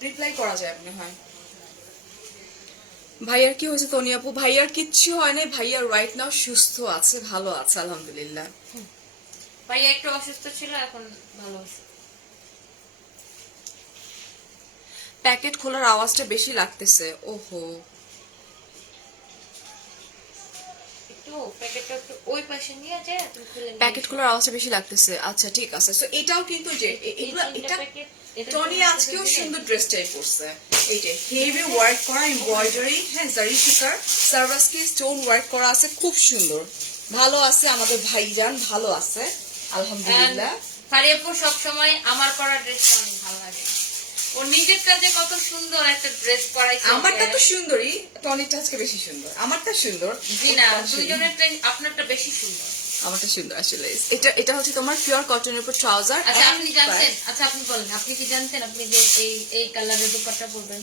রিপ্লাই করা যায় মনে হয়। ভাইয়ার কি হয়েছে তনি আপু? ভাইয়ার কিচ্ছু হয় না, ভাইয়া রাইট নাও সুস্থ আছে, ভালো আছে আলহামদুলিল্লাহ। ভাইয়া একটু অসুস্থ ছিল, এখন ভালো আছে। প্যাকেট খোলার আওয়াজটা বেশি লাগতেছে। ওহো, একটু প্যাকেটটা একটু ওই পাশে নিয়ে যায়, তুমি খুলে নিয়ে প্যাকেট এসো। খোলার আওয়াজটা বেশি লাগতেছে। আচ্ছা ঠিক আছে। সো এটাও কিন্তু যে এগুলো, এই তিনটা এটা প্যাকেট, এটা টনি তুমি আজকেও দিলে? সুন্দর ড্রেসটাই পরছে। এই যে হেভি ওয়ার্ক করা এমব্রয়ডারি, হ্যাঁ জারি সুতার সার্ভাসকি স্টোন ওয়ার্ক করা আছে, খুব সুন্দর। ভালো আছে আমাদের ভাইজান, ভালো আছে আলহামদুলিল্লাহ। ফারিয়াপুর সবসময় আমার করা ড্রেসটা অনেক ভালো লাগে। ও নিজের কাজে কত সুন্দর একটা ড্রেস পরাইছে। আমারটা তো সুন্দরই, টনিটা আজকে বেশি সুন্দর। আমারটা সুন্দর, জি না, দুইজনেরটাই আপনারটা বেশি সুন্দর। আমারটা সুন্দর আসলে। এটা হচ্ছে তোমার পিওর কটনের উপর ট্রাউজার। আচ্ছা আপনি জানতেন, আচ্ছা আপনি বলেন, আপনি কি জানতেন আপনি যে এই কালারের দোপাট্টা পরবেন?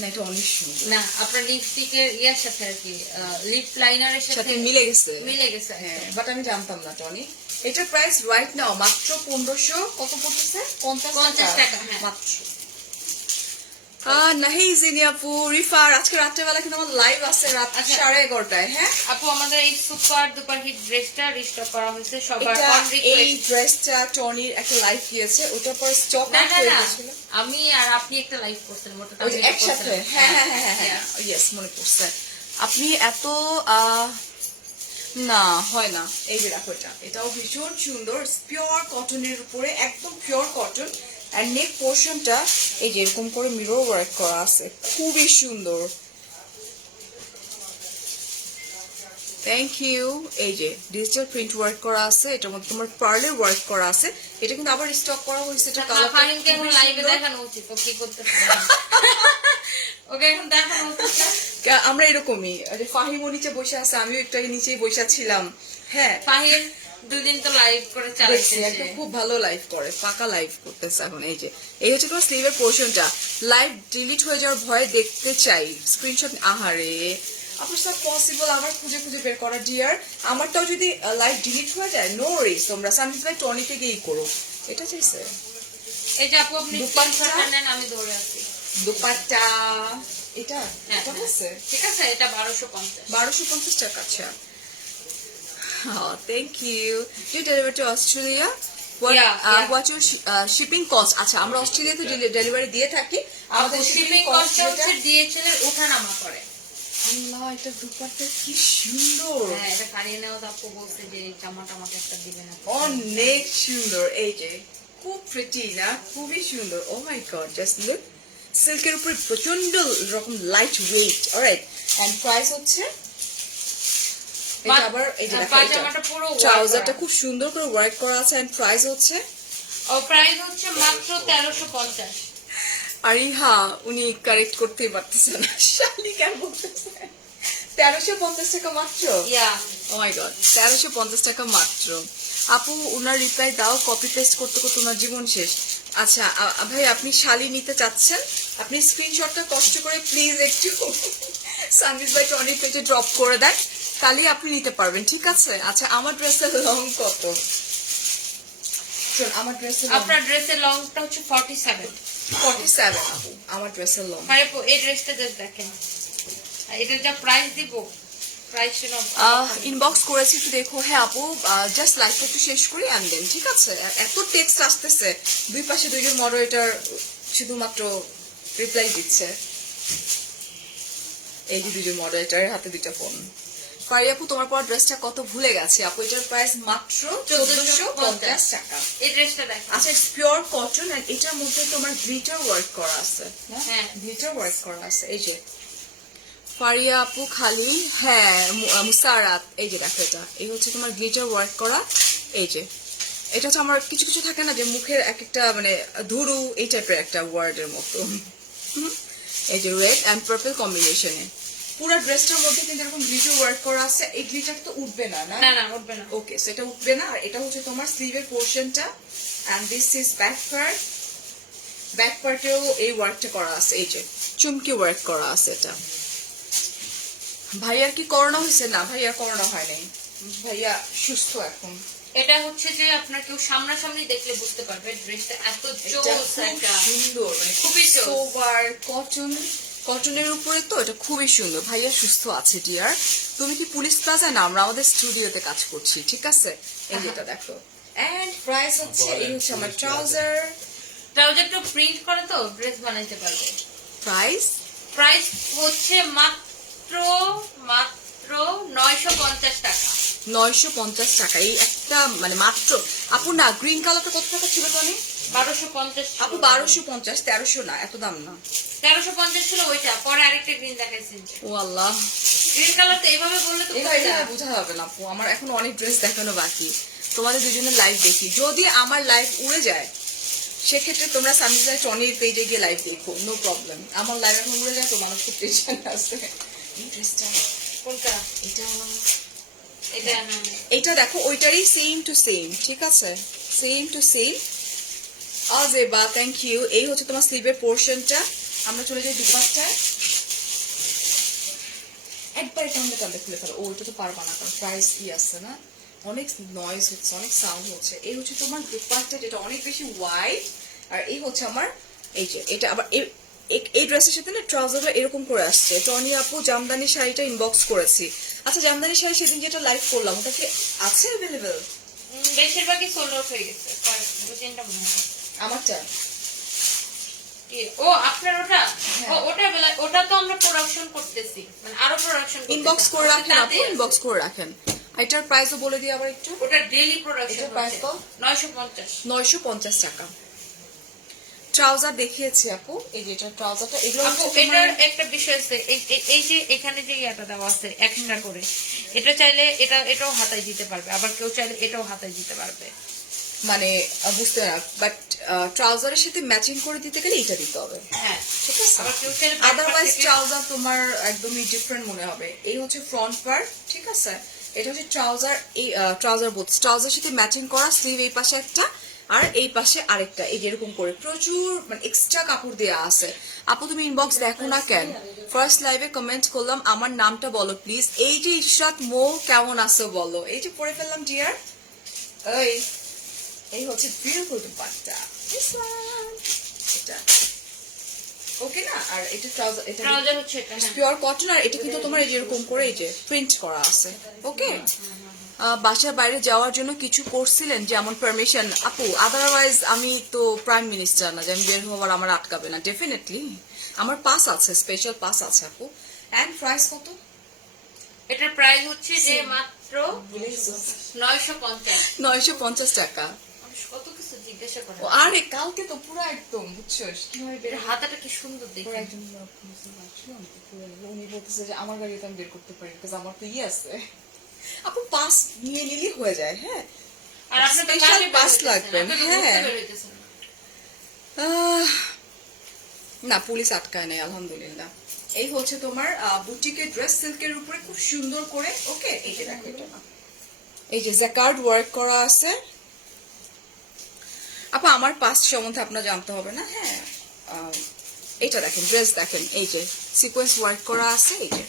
না, এটা অনেক সুন্দর, না, আপনার লিপস্টিকের ইয়ার সাথে আর কি, লিপ লাইনারের সাথে সাথে মিলে গেছে। মিলে গেছে। হ্যাঁ, বাট আমি জানতাম না টনি। এটার প্রাইস রাইট নাও মাত্র 1500 কত পড়তেছে? 50 টাকা, হ্যাঁ। মাত্র। নাহি জিনি আপু, রিফার আজকে রাত্রেবেলা কিন্তু আমার লাইভ আছে রাত আচ্ছা। 11:30। হ্যাঁ, আপু আমাদের এই সুপার দুপার হিট ড্রেসটা রিস্টক করা হয়েছে সবার এটা অন এই রিকোয়েস্ট। ড্রেসটা টনির একটা লাইভ গিয়েছে, ওটার পর স্টক না আউট না হয়ে না, গেছিল। আমি আর আপনি একটা লাইভ করছেন মোটামুটি ওই যে একসাথে। হ্যাঁ হ্যাঁ হ্যাঁ হ্যাঁ, ইয়েস মনে পড়ছে। আপনি এত না হয় না। এই যে দেখো এটাও ভীষণ সুন্দর, পিওর কটনের উপরে, একদম পিওর কটন। আর নেক পোর্শনটা এই যে এরকম করে মিরর ওয়ার্ক করা আছে, খুবই সুন্দর। Thank you. এই যে ডিজিটাল প্রিন্ট ওয়ার্ক করা আছে, এটার মধ্যে তোমার পার্লের ওয়ার্ক করা আছে। এটা কিন্তু আবার স্টক করা হয়েছে, এটা কালারটা ফাহিমকে এখন লাইভে দেখানো উচিত ও কি করতে পারে। ওকে এখন দেখানো উচিত না? আমরা এরকমই, যে ফাহিমও নিচে বসে আছে, আমিও একটু আগে নিচেই বসে ছিলাম। হ্যাঁ, ফাহিম দুদিন তো লাইভ করে দেখছি চালাচ্ছে একটা খুব ভালো লাইভ করে, পাকা লাইভ করতেছে এখন। এই যে এই হচ্ছে তোমার স্লিভের পোর্শনটা। লাইভ ডিলিট হয়ে যাওয়ার ভয়ে দেখতে চাই স্ক্রিনশট। আহারে আপনার সব পসিবল আমার খুঁজে খুঁজে বের করা ডিয়ার। আমারটাও যদি লাইভ ডিলিট হয়ে যায়, নো রিস্ক, তোমরা সানভিজ বাই টনিকে গিয়েই করো। এটা চাইছে এই যে আপু আপনি স্ক্রিনশট নেন, আমি ধরে আছি। দুপাট্টা এটা হ্যাঁ, এটা আছে, ঠিক আছে, এটা 1250। 1250 টাকা। আচ্ছা, thank you. You deliver to Australia? What your shipping cost? আচ্ছা, আমরা অস্ট্রেলিয়াতে ডেলিভারি দিয়ে থাকি। আমাদের শিপিং কস্ট হচ্ছে ডিএচএল এর ওঠানামা করে। আল্লাহ, এটা দুপাট্টা কি সুন্দর, হ্যাঁ, এটা কারিয়ে নেওয়া আপু বলছে যে এই জামাটা আমাকে একটা দিবেন। অনেক সুন্দর। এই যে খুব প্রিটি না, খুবই সুন্দর। Oh my God, just look. সিল্কের উপরে প্রচন্ড রকম light weight. Alright, and price হচ্ছে এটা আবার এই যে পাজামাটা পুরো ট্রাউজারটা খুব সুন্দর করে ওয়ার্ক করা আছে। এন্ড প্রাইস হচ্ছে প্রাইস হচ্ছে মাত্র 1350। আর হ্যাঁ, উনি কারেক্ট করতেই পারতেছে না, শালি কেন বলতেছে 1350 টাকা মাত্র? ও মাই গড, 1350 টাকা মাত্র। আপু উনার রিপ্লাই দাও, কপি পেস্ট করতে করতে ওনার জীবন শেষ। আচ্ছা ভাই, আপনি শালি নিতে চাচ্ছেন, আপনি স্ক্রিনশটটা কষ্ট করে প্লিজ একটু সানভিজ বাই টনি পেজে ড্রপ করে দেন, তাহলেই আপনি নিতে পারবেন, ঠিক আছে? আচ্ছা, আমার ড্রেসের লং কত? শোন, আমার ড্রেসের আপনার ড্রেসের লংটা হচ্ছে 47। 47 আপু আমার ড্রেসের লং। আরে আপু এই ড্রেসটা জাস্ট দেখেন, এটা যা প্রাইস দিব, প্রাইস শুনো। ইনবক্স করেছি, একটু দেখো। হ্যাঁ আপু, জাস্ট লাইভটা একটু শেষ করি অ্যান্ড দেন, ঠিক আছে? এত টেক্সট আসতেছে, দুই পাশে দুইজন মডারেটর শুধুমাত্র রিপ্লাই দিচ্ছে। এই যে দুজন মডারেটরের হাতে দুইটা ফোন। পারি আপু, তোমার পর ড্রেসটা কত ভুলে গেছে আপু, এটার প্রাইস মাত্র 1450 টাকা। এই ড্রেসটা দেখেন। আচ্ছা, ইটস পিওর কটন এন্ড এটার মধ্যে তোমার গ্লিটার ওয়ার্ক করা আছে না? হ্যাঁ, গ্লিটার ওয়ার্ক করা আছে। এই যে ফারিয়া আপু খালি, হ্যাঁ মুসারাত, এই যে দেখো এটা, এই হচ্ছে তোমার গ্লিটার ওয়ার্ক করা। এই যে এটা হচ্ছে আমার কিছু কিছু থাকে না যে মুখের এক একটা মানে ধুরু, এই টাইপের একটা ওয়ার্ডের মতো। এই যে রেড অ্যান্ড পার্পল কম্বিনেশনে পুরো ড্রেসটার মধ্যে কিন্তু এরকম গ্লিটার ওয়ার্ক করা আছে। এই গ্লিটার তো উঠবে না, না না না উঠবে না। ওকে, সেটা উঠবে না। আর এটা হচ্ছে তোমার স্লিভের পোর্শনটা, and this is back part. ব্যাক পার্টেও এই ওয়ার্কটা করা আছে, এই যে চুমকি ওয়ার্ক করা আছে। এটা ভাইয়ার কি করোনা হয়েছে? না, ভাইয়া করোনা হয় নাই, ভাইয়া সুস্থ এখন। এটা হচ্ছে যে আপনার কেউ সামনাসামনি দেখলে বুঝতে পারবে ড্রেসটা এত জোস, একটা সুন্দর, মানে খুবই সোবার কটন, কটনের উপরে তো এটা খুবই সুন্দর। ভাইয়া সুস্থ আছে ডিয়ার। তুমি কি পুলিশ প্লাজা? না, আমরা আমাদের স্টুডিওতে কাজ করছি, ঠিক আছে? এই যেটা দেখো। এন্ড প্রাইস হচ্ছে, এই হচ্ছে আমার ট্রাউজার। ট্রাউজারটা প্রিন্ট করে তো ড্রেস বানাইতে পারবে। প্রাইস প্রাইস হচ্ছে মাত্র মাত্র 950 টাকা। 950 টাকা, এই একটা মানে মাত্র। আপু না, গ্রিন কালারটা কত টাকা ছিল জানি? 1250। আপু 1250, 1300 না, এত দাম না। 1350 ছিল ওইটা, পরে আরেকটা গ্রিন দেখাইছেন। ও আল্লাহ, গ্রিন কালার তো এইভাবে বললে তো এভাবে বোঝা হবে না আপু, আমার এখন অনেক ড্রেস দেখানো বাকি। তোমাদের দুজনের লাইভ দেখি, যদি আমার লাইভ উড়ে যায় সেক্ষেত্রে তোমরা সানভিজ টনির পেজে গিয়ে লাইভ দেখো, নো প্রবলেম। আমার লাইভ এখন উড়ে যায় তো মানুষ খুব টেনশন আছে। এই ড্রেসটা কোনটা? এটা এটা না, এটা দেখো, ওইটারই সেম টু সেম, ঠিক আছে? Same to same. আজেবা, থ্যাংক ইউ। এই হচ্ছে তোমার স্লিভের পোর্শনটা। আমরা চলে যাই দুপাট্টায়। একবার টানতে টানতে খুলে ফেলো। ও, এটা তো পারবা না, কারণ প্রাইস ই আছে না, অনেক নয়েজ হচ্ছে, অনেক সাউন্ড হচ্ছে। এই হচ্ছে তোমার দুপাট্টা, যেটা অনেক বেশি ওয়াইড। আর এই হচ্ছে আমার, এই যে এটা আবার এই ড্রেসের সাথে না ট্রাউজারটা এরকম করে আসছে। টনি আপু জামদানি শাড়িটা ইনবক্স করেছি। আচ্ছা, জামদানি শাড়ি সেদিন যেটা লাইভ করলাম ওটা কি আছে অ্যাভেলেবেল? বেশিরভাগই সোল্ড আউট হয়ে গেছে, দুইটা মনে হয়। আমারটা ও আপনার ওটা, ওটা তো আমরা প্রোডাকশন করতেছি, মানে আরো প্রোডাকশন ইনবক্স করে রাখেন আপু, ইনবক্স করে রাখেন। এটার প্রাইসও বলে দিই আবার একটু। ওটা ডেইলি প্রোডাকশন এটার প্রাইস কত? 950 950 টাকা। ট্রাউজার দেখিয়েছি আপু, এই যে এটা ট্রাউজারটা, এগুলো আপু হচ্ছে এটার একটা বিষয় আছে, এই যে এখানে যে ইয়াটা দেওয়া আছে এক্সট্রা করে, এটা চাইলে এটাও হাতায় দিতে পারবে, আবার কেউ চাইলে এটাও হাতায় দিতে পারবে। মানে বুঝতে না, বাট ট্রাউজারের সাথে ম্যাচিং করে দিতে গেলে এটা দিতে হবে। হ্যাঁ, ঠিক আছে, আবার কেউ চাইলে আদারওয়াইজ ট্রাউজার তোমার একদমই ডিফারেন্ট মনে হবে। এই হচ্ছে ফ্রন্ট পার্ট, ঠিক আছে, এটা হচ্ছে ট্রাউজার। এই ট্রাউজার বোথ ট্রাউজার সাথে ম্যাচিং করা, স্লিভ এই পাশে একটা আর এই পাশে আরেকটা, এই যেরকম করে প্রচুর মানে এক্সট্রা কাপড় দেয়া আছে। আপু তুমি ইনবক্স দেখো না কেন? ফার্স্ট লাইভে কমেন্ট করলাম আমার নামটা বলো প্লিজ। এই যে ইশরাত মো কেমন আছো বলো, এই যে পরে ফেললাম ডিয়ার। এই হচ্ছে বিউটিফুল দুপাট্টা, এটা ওকে না? আর এটা ট্রাউজার, এটা ট্রাউজার হচ্ছে এটা, হ্যাঁ। পিওর কটন, আর এটা কিন্তু তোমার এই যেরকম করে এই যে প্রিন্ট করা আছে। ওকে, বাসার বাইরে যাওয়ার জন্য কিছু করছিলেন যেমন পারমিশন? আপু আদারওয়াইজ আমি তো প্রাইম মিনিস্টার না যে আমি বের হওয়ার আমার আটকাবে না। ডেফিনেটলি আমার পাস আছে, স্পেশাল পাস আছে আপু। এন্ড প্রাইস কত? এটার প্রাইস হচ্ছে যে মাত্র 950 950 টাকা। কত কিছু জিজ্ঞাসা করে। আরে কালকে তো পুরো একদম বুঝছো কিভাবে বের এর হাতাটা কি সুন্দর দেখে। একজন উনি বলতেছে যে আমার গাড়িতে আমি বের করতে পারি, বিকজ আমার তো ইয়ে আছে। আপু পাস নিয়ে নিলেই হয়ে যায়। হ্যাঁ, আর আপনি তো স্পেশাল কালকে পাস বের লাগবে। হইতেছেন, হ্যাঁ, আপনি তো ঘুরতে বের হইতেছেন না। না পুলিশ আটকায় নাই আলহামদুলিল্লাহ। এই হচ্ছে তোমার বুটিকের ড্রেস, সিল্কের উপরে খুব সুন্দর করে। ওকে, এই যে দেখো এটা, এই যে জ্যাকার্ড ওয়ার্ক করা আছে। আপা আমার পাস্ট সম্বন্ধে আপনার জানতে হবে না। হ্যাঁ, এটা দেখেন, ড্রেস দেখেন, এই যে সিকোয়েন্স ওয়ার্ক করা আছে, এই যে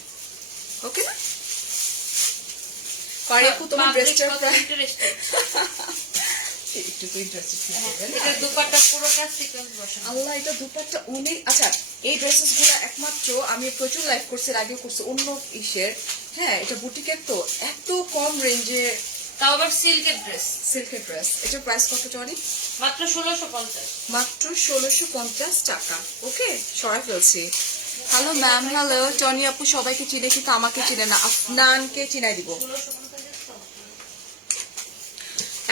ওকে না? পারি আপু তোমার ড্রেসটার প্রাইস একটু তো ইন্টারেস্টেড ফিল করবে না? এটা দুপাট্টা পুরোটা সিকোয়েন্স বসানো। আল্লাহ, এটা দুপাট্টা অনেক। আচ্ছা, এই ড্রেসেস গুলো একমাত্র আমি প্রচুর লাইভ করছি, আগেও করছি অন্য ইসের। হ্যাঁ, এটা বুটিকের তো এত কম রেঞ্জে, তাও আবার সিল্কের ড্রেস। সিল্কের ড্রেস। এটার প্রাইস কত টনি? মাত্র 1650। মাত্র 1650 টাকা। ওকে, সরাই ফেলছি। হ্যালো ম্যাম, হ্যালো টনি আপু, সবাইকে চিনে কিন্তু আমাকে চিনে না। আফনানকে চিনাই দিব। 1650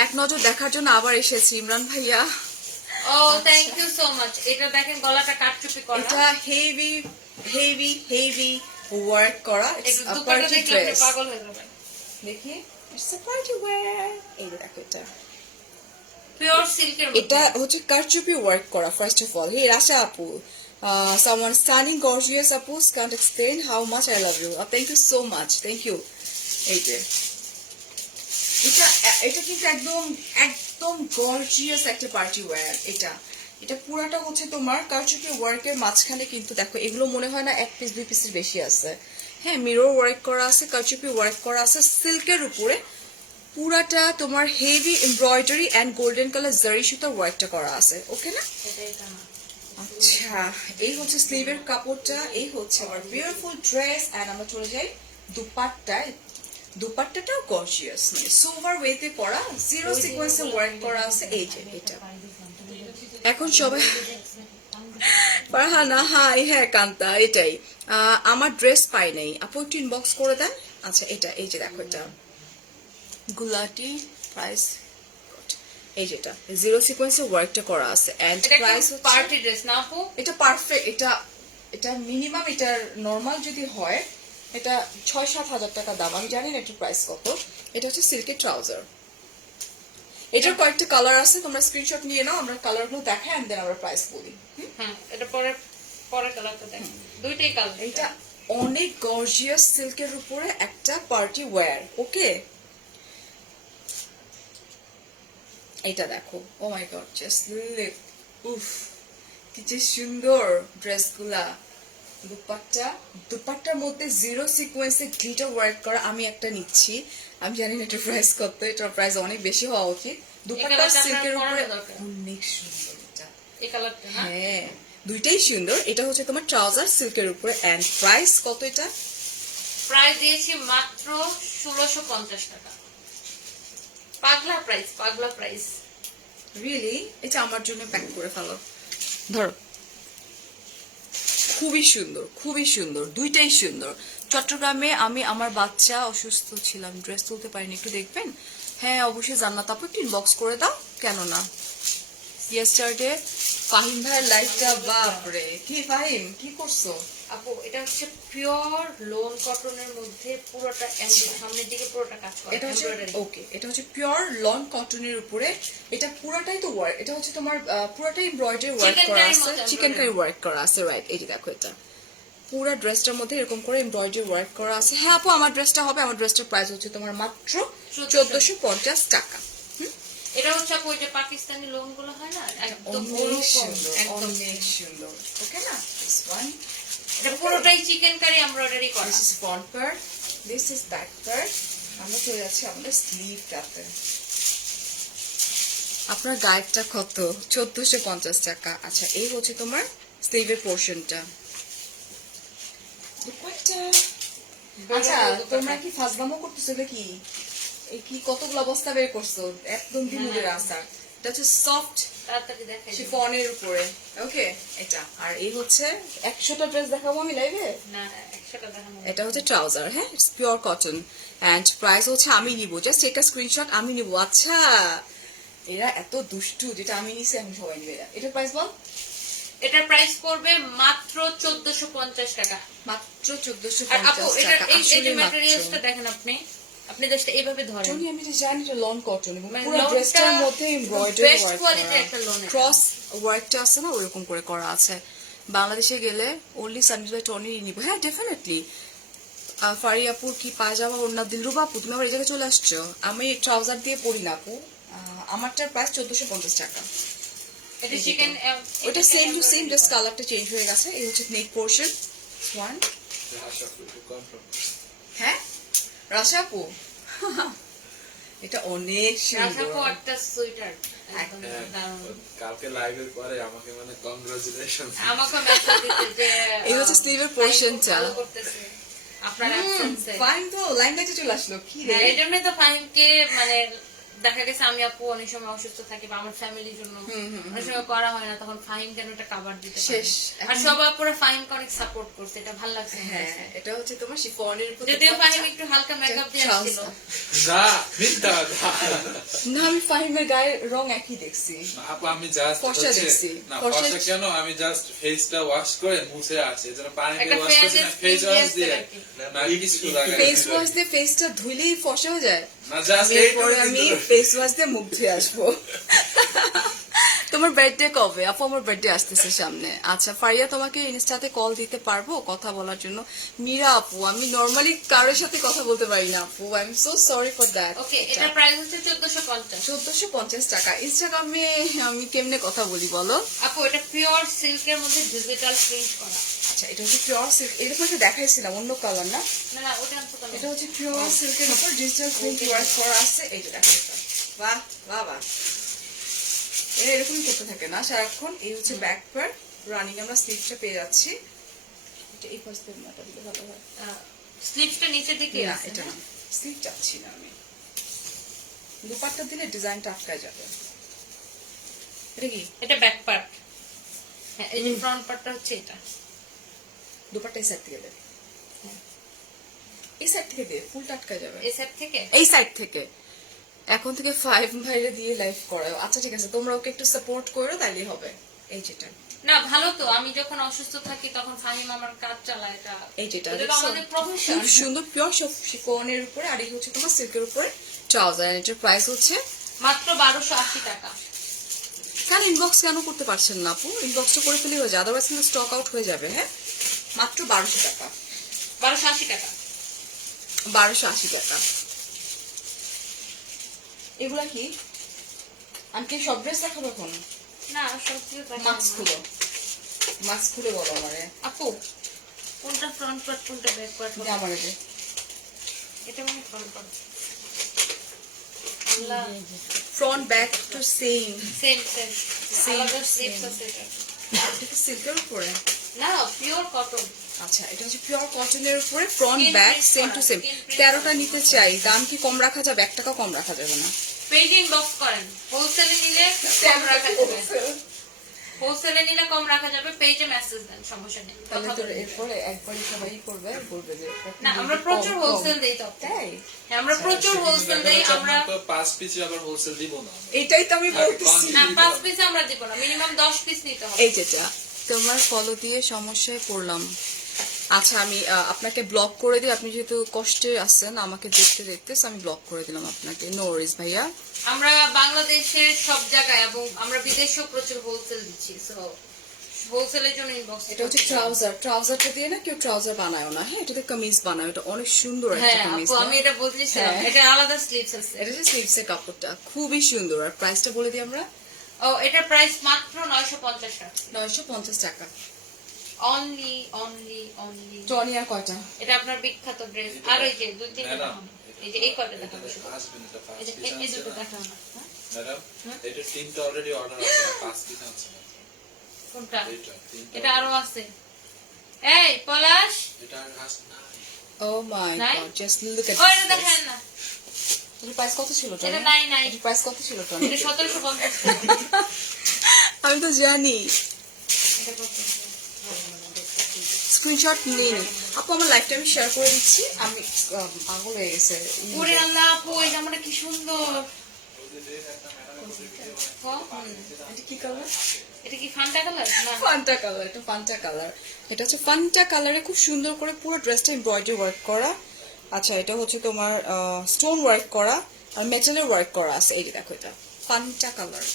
এক নজর দেখার জন্য আবার এসেছি ইমরান ভাইয়া। ও থ্যাংক ইউ সো মাচ। এটা দেখেন গলাটা কাটচুপি করা। এটা হেভি হেভি হেভি ওয়ার্ক করা। একটু দুপাট্টা দেখলে আপনি পাগল হয়ে যাবেন। দেখি, ইটস আ পার্টি ওয়্যার। এই দেখো, এটা পিওর সিল্কের মধ্যে। এটা হচ্ছে কারচুপি ওয়ার্ক করা। ফার্স্ট অফ অল, হে রাশা আপু, someone stunning gorgeous আপু, can't explain how much I love you. Thank you so much, thank you. এই যে এটা কিন্তু একদম একদম গর্জিয়াস একটা পার্টি ওয়্যার। এটা পুরাটা হচ্ছে তোমার কারচুপি ওয়ার্কের মাঝখানে কিন্তু দেখো এগুলো মনে হয় না এক পিস দুই পিসের বেশি আছে। হ্যাঁ, মিরর ওয়ার্ক করা আছে, কারচুপি ওয়ার্ক করা আছে সিল্কের উপরে। পুরাটা তোমার heavy embroidery and golden colour zari সুতা ওয়ার্কটা করা আছে। ওকে না? এটা না। আচ্ছা, এই হচ্ছে স্লিভের কাপড়টা, এই হচ্ছে আমার বিউটিফুল ড্রেস। এন্ড আমরা চলে যাই দুপাট্টায়। দুপাট্টাটাও গর্জিয়াস, মানে সোভার ওয়েতে করা, জিরো সিকোয়েন্সে ওয়ার্ক করা আছে। এই যে এটা এখন সবাই ফারহানা হাই। হ্যাঁ কান্তা, এটাই আমার ড্রেস পাই নাই আপু, একটু ইনবক্স করে দেন। আচ্ছা, এটা এই যে দেখো, এটা গুলাটি প্রাইস, এই যেটা জিরো সিকোয়েন্সে ওয়ার্কটা করা আছে। এন্ড প্রাইস হচ্ছে পার্টি ড্রেস না আপু? এটা পারফেক্ট। এটা মিনিমাম, এটার নর্মাল যদি হয় এটা 6-7 হাজার টাকা দাম। আমি জানি না এটার প্রাইস কত। এটা হচ্ছে সিল্কের ট্রাউজার। এটার কয়েকটা কালার আছে, তোমরা স্ক্রিনশট নিয়ে নাও, আমরা কালারগুলো দেখাই এন্ড দেন আমরা প্রাইস বলি। হ্যাঁ, এটা পরে কালারটা দেখেন, দুইটাই কালার। এটা অনেক গর্জিয়াস সিল্কের উপরে একটা পার্টি ওয়্যার। ওকে, এটা দেখো, ও মাই গড, জাস্ট লুক, উফ কি যে সুন্দর ড্রেসগুলা। দুপাট্টার মধ্যে জিরো সিকোয়েন্সে গ্লিটার ওয়ার্ক করা। আমি একটা নিচ্ছি, আমি জানি না এটার প্রাইস কত। এটার প্রাইস অনেক বেশি হওয়া উচিত। দুপাট্টা সিল্কের উপরে অনেক সুন্দর এটা। এই কালারটা না? হ্যাঁ, দুইটাই সুন্দর। এটা হচ্ছে তোমার ট্রাউজার সিল্কের উপরে। এন্ড প্রাইস কত এটা? প্রাইস দিয়েছি মাত্র 1650 টাকা। পাগলা প্রাইস। রিয়েলি? এটা আমার জন্য প্যাক করে ফেলো। ধরো, খুবই সুন্দর, খুবই সুন্দর, দুইটাই সুন্দর। চট্টগ্রামে আমি আমার বাচ্চা অসুস্থ ছিলাম, ড্রেস তুলতে পারিনি, একটু দেখবেন? হ্যাঁ অবশ্যই জান্নাত আপু, একটু ইনবক্স করে দাও, কেন না। ইয়েস্টারডে ফাহিম ভাইয়ের লাইফটা, বাপরে, কি ফাহিম কি করছো? আপু এটা হচ্ছে পিওর লোন কটনের মধ্যে পুরোটা সামনের দিকে পুরোটা কাজ করা এটা হচ্ছে embroidery। ওকে, এটা হচ্ছে পিওর লন কটনের উপরে, এটা পুরোটাই তো ওয়ার্ক, এটা হচ্ছে তোমার পুরোটাই এমব্রয়ডারি ওয়ার্ক Chicken করা curry আছে, মতো চিকেন কারি embroidery। ওয়ার্ক করা আছে, রাইট? এই যে দেখো, এটা পুরো ড্রেসটার মধ্যে এরকম করে এমব্রয়ডারি ওয়ার্ক করা আছে। হ্যাঁ আপু, আমার ড্রেসটা হবে, আমার ড্রেসটার প্রাইস হচ্ছে তোমার মাত্র 1450 টাকা। এটা হচ্ছে আপু ওই যে পাকিস্তানি লোন গুলো হয় না, একদম অনেক ওরকম, সুন্দর, একদম অনেক সুন্দর। ওকে না, দিস ওয়ান, এটা পুরোটাই চিকেন কারি এমব্রয়ডারি করা। This is front part, this is back part. আমরা চলে যাচ্ছি আমাদের স্লিভটাতে। আপনার গায়েরটা কত? 1450 টাকা। আচ্ছা, এই হচ্ছে তোমার স্লিভের পোর্শনটা। আচ্ছা, তোমরা কি ফাজলামো করতেছো নাকি? এই কি কতগুলো বস্তা বের করছো, একদম দিমুদের আসার। এটা হচ্ছে সফট তাড়াতাড়ি দেখাই দিই। শিফনের উপরে, ওকে। এটা আর এই হচ্ছে 100টা ড্রেস দেখাবো আমি লাইভে। না 100 টাকা দেখানো। এটা হচ্ছে ট্রাউজার, হ্যাঁ, it's pure cotton and price হচ্ছে আমি নিব, জাস্ট একটা স্ক্রিনশট আমি নিব। আচ্ছা, এরা এত দুষ্টু, যেটা আমি নিছি এখন সবাই নিবে। এটা প্রাইস বল। এটার প্রাইস পড়বে মাত্র 1450 টাকা। মাত্র আর আপু 1450 এটার টাকা। এই আসলে ম্যাটেরিয়ালসটা মাত্র। দেখেন আপনি জাস্ট এইভাবে ধরেন। জনি, আমি যে জানি এটা লন কটন এবং মানে পুরো লনটা ড্রেসটার মধ্যে এমব্রয়ডারি best ওয়ার্ক quality করা, একটা লন এটা। ক্রস ওয়ার্কটা আছে না, ওরকম করে করা আছে। বাংলাদেশে গেলে ওনলি সানজিদ ভাই টনি নিব। হ্যাঁ ডেফিনেটলি। ফারিয়াপুর কি পায়জামা ওড়না দিলরুবা আপু, তুমি আবার এই জায়গায় চলে আসছো। আমি ট্রাউজার দিয়ে পরি না আপু, আমারটার প্রাইস 1450 টাকা। এটা চিকেন ওটা সেম টু সেম, জাস্ট কালারটা চেঞ্জ হয়ে গেছে। এই হচ্ছে নেক পোর্শন ওয়ান। হ্যাঁ রাশা আপু, এটা অনেক রাশা সুন্দর। একটা সুইটার একদম হ্যাঁ, দারুণ। কালকে লাইভের পরে আমাকে মানে কংগ্রাচুলেশন। আমাকে মেসেজ দিতে যে এই হচ্ছে স্লিভের পোর্শনটা। ভালো করতেছে আপনার অ্যাবসেন্সে। ফাইন তো, লাইন লাইটে চলে আসলো কি রে। হ্যাঁ, এই জন্যই তো ফাহিমকে মানে দেখা গেছে আমি আপু অনেক সময় অসুস্থ থাকি বা আমার ফ্যামিলির জন্য অনেক সময় করা হয় না, তখন ফাহিম কেন এটা কভার দিতে পারে। শেষ। আর সবাই আপুরা ফাহিমকে অনেক সাপোর্ট করছে, এটা ভালো লাগছে আমার হ্যাঁ, কাছে। এটা হচ্ছে তোমার শিফনের উপর। যদিও ফাহিম একটু হালকা মেকআপ দিয়ে আসছিল। না মিথ্যা কথা। না, আমি ফাহিমের গায়ের রং একই দেখছি। আপু আমি জাস্ট ফর্সা দেখছি। না ফর্সা- ফর্সা কেন, আমি জাস্ট ফেসটা ওয়াশ করে মুছে আসি, এজন্য পানি দিয়ে একটা ওয়াশ করছি না, face ফেস দিয়ে ওয়াশ আসতে দিয়ে নাকি? না কিছু লাগাই ফেস ওয়াশ দিয়ে ফেসটা ধুইলেই ফর্সা হয়ে যায়। না জাস্ট এরপরে আমি ফেস ওয়াশ দিয়ে মুখ ধুয়ে আসবো। তোমার বার্থডে কবে আপু? আমার বার্থডে আসতেছে সামনে। আচ্ছা ফারিয়া, তোমাকে ইনস্টাতে কল দিতে পারবো কথা বলার জন্য? মীরা আপু, আমি নর্মালি কারোর সাথে কথা বলতে পারি না আপু, I am so sorry for that. Okay, এটা প্রাইস হচ্ছে 1450। 1450 টাকা। ইনস্টাগ্রামে আমি কেমনে কথা বলি বলো? আপু এটা পিওর সিল্কের মধ্যে ডিজিটাল প্রিন্ট করা। আচ্ছা, এটা হচ্ছে পিওর সিল্ক, এটা তোমাকে দেখাইছিলাম অন্য কালার না? না না ওটা আনতে পারবো। এটা হচ্ছে পিওর সিল্কের উপর ডিজিটাল প্রিন্ট ওয়ার্ক করা আছে। এই যে দেখো, এটা বাহ বাহ বাহ, এটা এরকমই করতে থাকে না সারাক্ষণ। এই হচ্ছে ব্যাক পার্ট, রানিং আমরা স্লিভটা পেয়ে যাচ্ছি। এটা এই পাশ দিয়ে মাথা দিলে ভালো হয়। স্লিভসটা নিচের দিকে না আছে এটা না? না, স্লিভ চাচ্ছি না আমি, দুপাট্টা দিলে ডিজাইনটা আটকায় যাবে। এটা কি এটা ব্যাক পার্ট। হ্যাঁ, এই যে ফ্রন্ট পার্টটা হচ্ছে এটা। দুপাট্টা এই সাইড থেকে দেবে, এই সাইড থেকে দিয়ে ফুলটা আটকায় যাবে। এই সাইড থেকে এই সাইড থেকে। এখন থেকে 5 ভাইরে দিয়ে লাইভ করাও। আচ্ছা ঠিক আছে, তোমরা ওকে একটু সাপোর্ট করো, তাইলেই হবে। এই যেটা, না ভালো তো, আমি যখন অসুস্থ থাকি তখন ফাহিম আমার কাজ চালায়। এটা এই যেটা এটা তো দেখছো? আমাদের প্রফেশন। খুব সুন্দর পিওর শিফনের উপরে, আর এই হচ্ছে তোমার সিল্কের উপরে ট্রাউজার। এটার প্রাইস হচ্ছে মাত্র 1280 টাকা। কেন ইনবক্স কেন করতে পারছেন না আপু? ইনবক্সটা করে ফেলে হয়ে যায়, আদারওয়াইজ কিন্তু স্টক আউট হয়ে যাবে। হ্যাঁ, মাত্র 1200 টাকা। 1280 টাকা। 1280 টাকা। এগুলা কি? আমি কি সব ড্রেস দেখাবো এখন? না সত্যি মাস্ক খুলো, মাস্ক খুলে বলো আমারে। আপু কোনটা ফ্রন্ট পার্ট কোনটা ব্যাক পার্ট? যে আমার এটা এটা মানে front part. Allah, front back to same. Same same Same, আলাদা স্লিভস same. আছে এটা। এটা কি সিল্কের উপরে? না পিওর কটন। আচ্ছা, এটা হচ্ছে পিওর কটনের উপরে front Skin back print same করা, টু সেম। skin print 13টা নিতে চাই, দাম কি কম রাখা যাবে? 1 টাকা কম রাখা যাবে না? পেইন্টিং বক্স করেন, হোলসেলে নিলে কম রাখা যাবে। হোলসেলে নিলে কম রাখা যাবে, পেজে মেসেজ দেন, সমস্যা নেই। তাহলে কথা তোর বলবেন। এরপরে একবারই সবাই করবে, বলবে যে না, আমরা প্রচুর হোলসেল দেই তো। তাই হ্যাঁ, আমরা প্রচুর হোলসেল দেই। আমরা 5 পিসে আবার হোলসেল দিব না। এটাই তো আমি বলতেছি। না 5 পিস আমরা দিব না, মিনিমাম 10 পিস নিতে হবে। এই যেটা তোমার ফলো দিয়ে সমস্যায় পড়লাম। আচ্ছা আমি আপনাকে ব্লক করে দিই, আপনি যেহেতু কষ্টে আছেন আমাকে দেখতে দেখতে, so আমি ব্লক করে দিলাম আপনাকে। নো ওয়ারিজ ভাইয়া। আমরা বাংলাদেশের সব জায়গায় এবং আমরা বিদেশেও প্রচুর হোলসেল দিচ্ছি, সো হোলসেলের জন্য ইনবক্স। এটা হচ্ছে ট্রাউজারটা দিয়ে না কেউ ট্রাউজার বানায় না, হ্যাঁ এটাতে কামিজ বানায়, এটা অনেক সুন্দর একটা হ্যাঁ কামিজ। আপু, আমি এটা বলতেছিলাম, হ্যাঁ। এটা আলাদা স্লিভস আছে। এটা হচ্ছে স্লিভসের কাপড়টা খুবই সুন্দর। আর প্রাইসটা বলে দিই আমরা, ও এটার প্রাইস মাত্র 950 টাকা। 950 টাকা। অনলি। টনি আর কয়টা? এটা আপনার বিখ্যাত ড্রেস। আর ওই যে দুই তিনটা ম্যাডাম, দেখানো, এই যে এই কয়টা দেখানো শুধু। আসবেন এটা 5 এই যে পিস এই আছে দুটো না? দেখানো না, হ্যাঁ? ম্যাডাম, এটা তিনটা অলরেডি অর্ডার আছে, 5 পিস আছে মাত্র। কোনটা? এটা তিনটা। এটা আরো আছে। এই পলাশ, এটা আর হাস নাই। Oh my নাই? god, just look at ও এটা this. দেখেন না, এটার প্রাইস কত ছিল টনি? এটা নাই। এটার প্রাইস কত ছিল টনি? এটা 1750 টাকা। আমি তো জানি। এটা কত? স্ক্রিনশট নিয়ে নি আপু, আমার লাইফটা আমি শেয়ার করে দিচ্ছি। আমি পাগল হয়ে গেছে। ওরে আল্লাহ আপু, এই জামাটা কি সুন্দর। এটা কি কালার? এটা কি ফান্টা কালার? না ফান্টা কালার। এটা ফান্টা কালার। এটা হচ্ছে ফান্টা কালারে খুব সুন্দর করে পুরো ড্রেসটা এমব্রয়ডারি ওয়ার্ক করা। আচ্ছা এটা হচ্ছে তোমার স্টোন ওয়ার্ক করা আর মেটালের ওয়ার্ক করা আছে। এই যে দেখো, এটা ফান্টা কালার।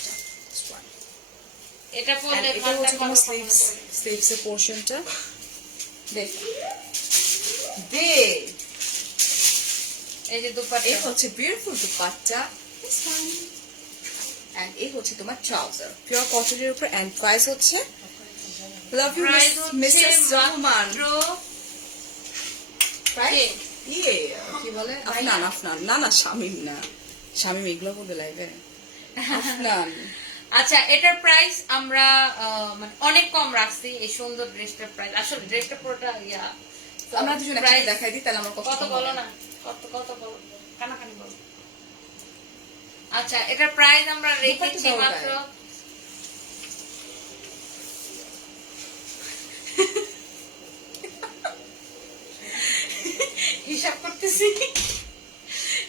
এটা পরলে এটা ফান্টা হচ্ছে তোমার কালার। স্লিভস এর পোরশনটা দেখ দে। এই যে দুপাট্টা, এই হচ্ছে বিউটিফুল দুপাট্টা এন্ড এই হচ্ছে তোমার ট্রাউজার পিওর কটনের উপর। এন্ড প্রাইস হচ্ছে লাভ ইউ প্রাইস মিসেস হচ্ছে রহমান। মাত্র প্রাইস ইয়ে কি বলে আফনান না শামিম না, শামিম এগুলো বলবে লাইভে। আফনান। আচ্ছা এটার প্রাইস আমরা মানে অনেক কম রাখছি। এই সুন্দর ড্রেসটার প্রাইস, আসলে ড্রেসটা পুরোটা ইয়া, আমরা দুজন একসাথে দেখাই দিই তাহলে আমার কত কষ্ট বলো না, কত বলো, কানাকানি বলো। আচ্ছা এটার প্রাইস আমরা রেখেছি দাও মাত্র গায়ে। হিসাব করতেছি।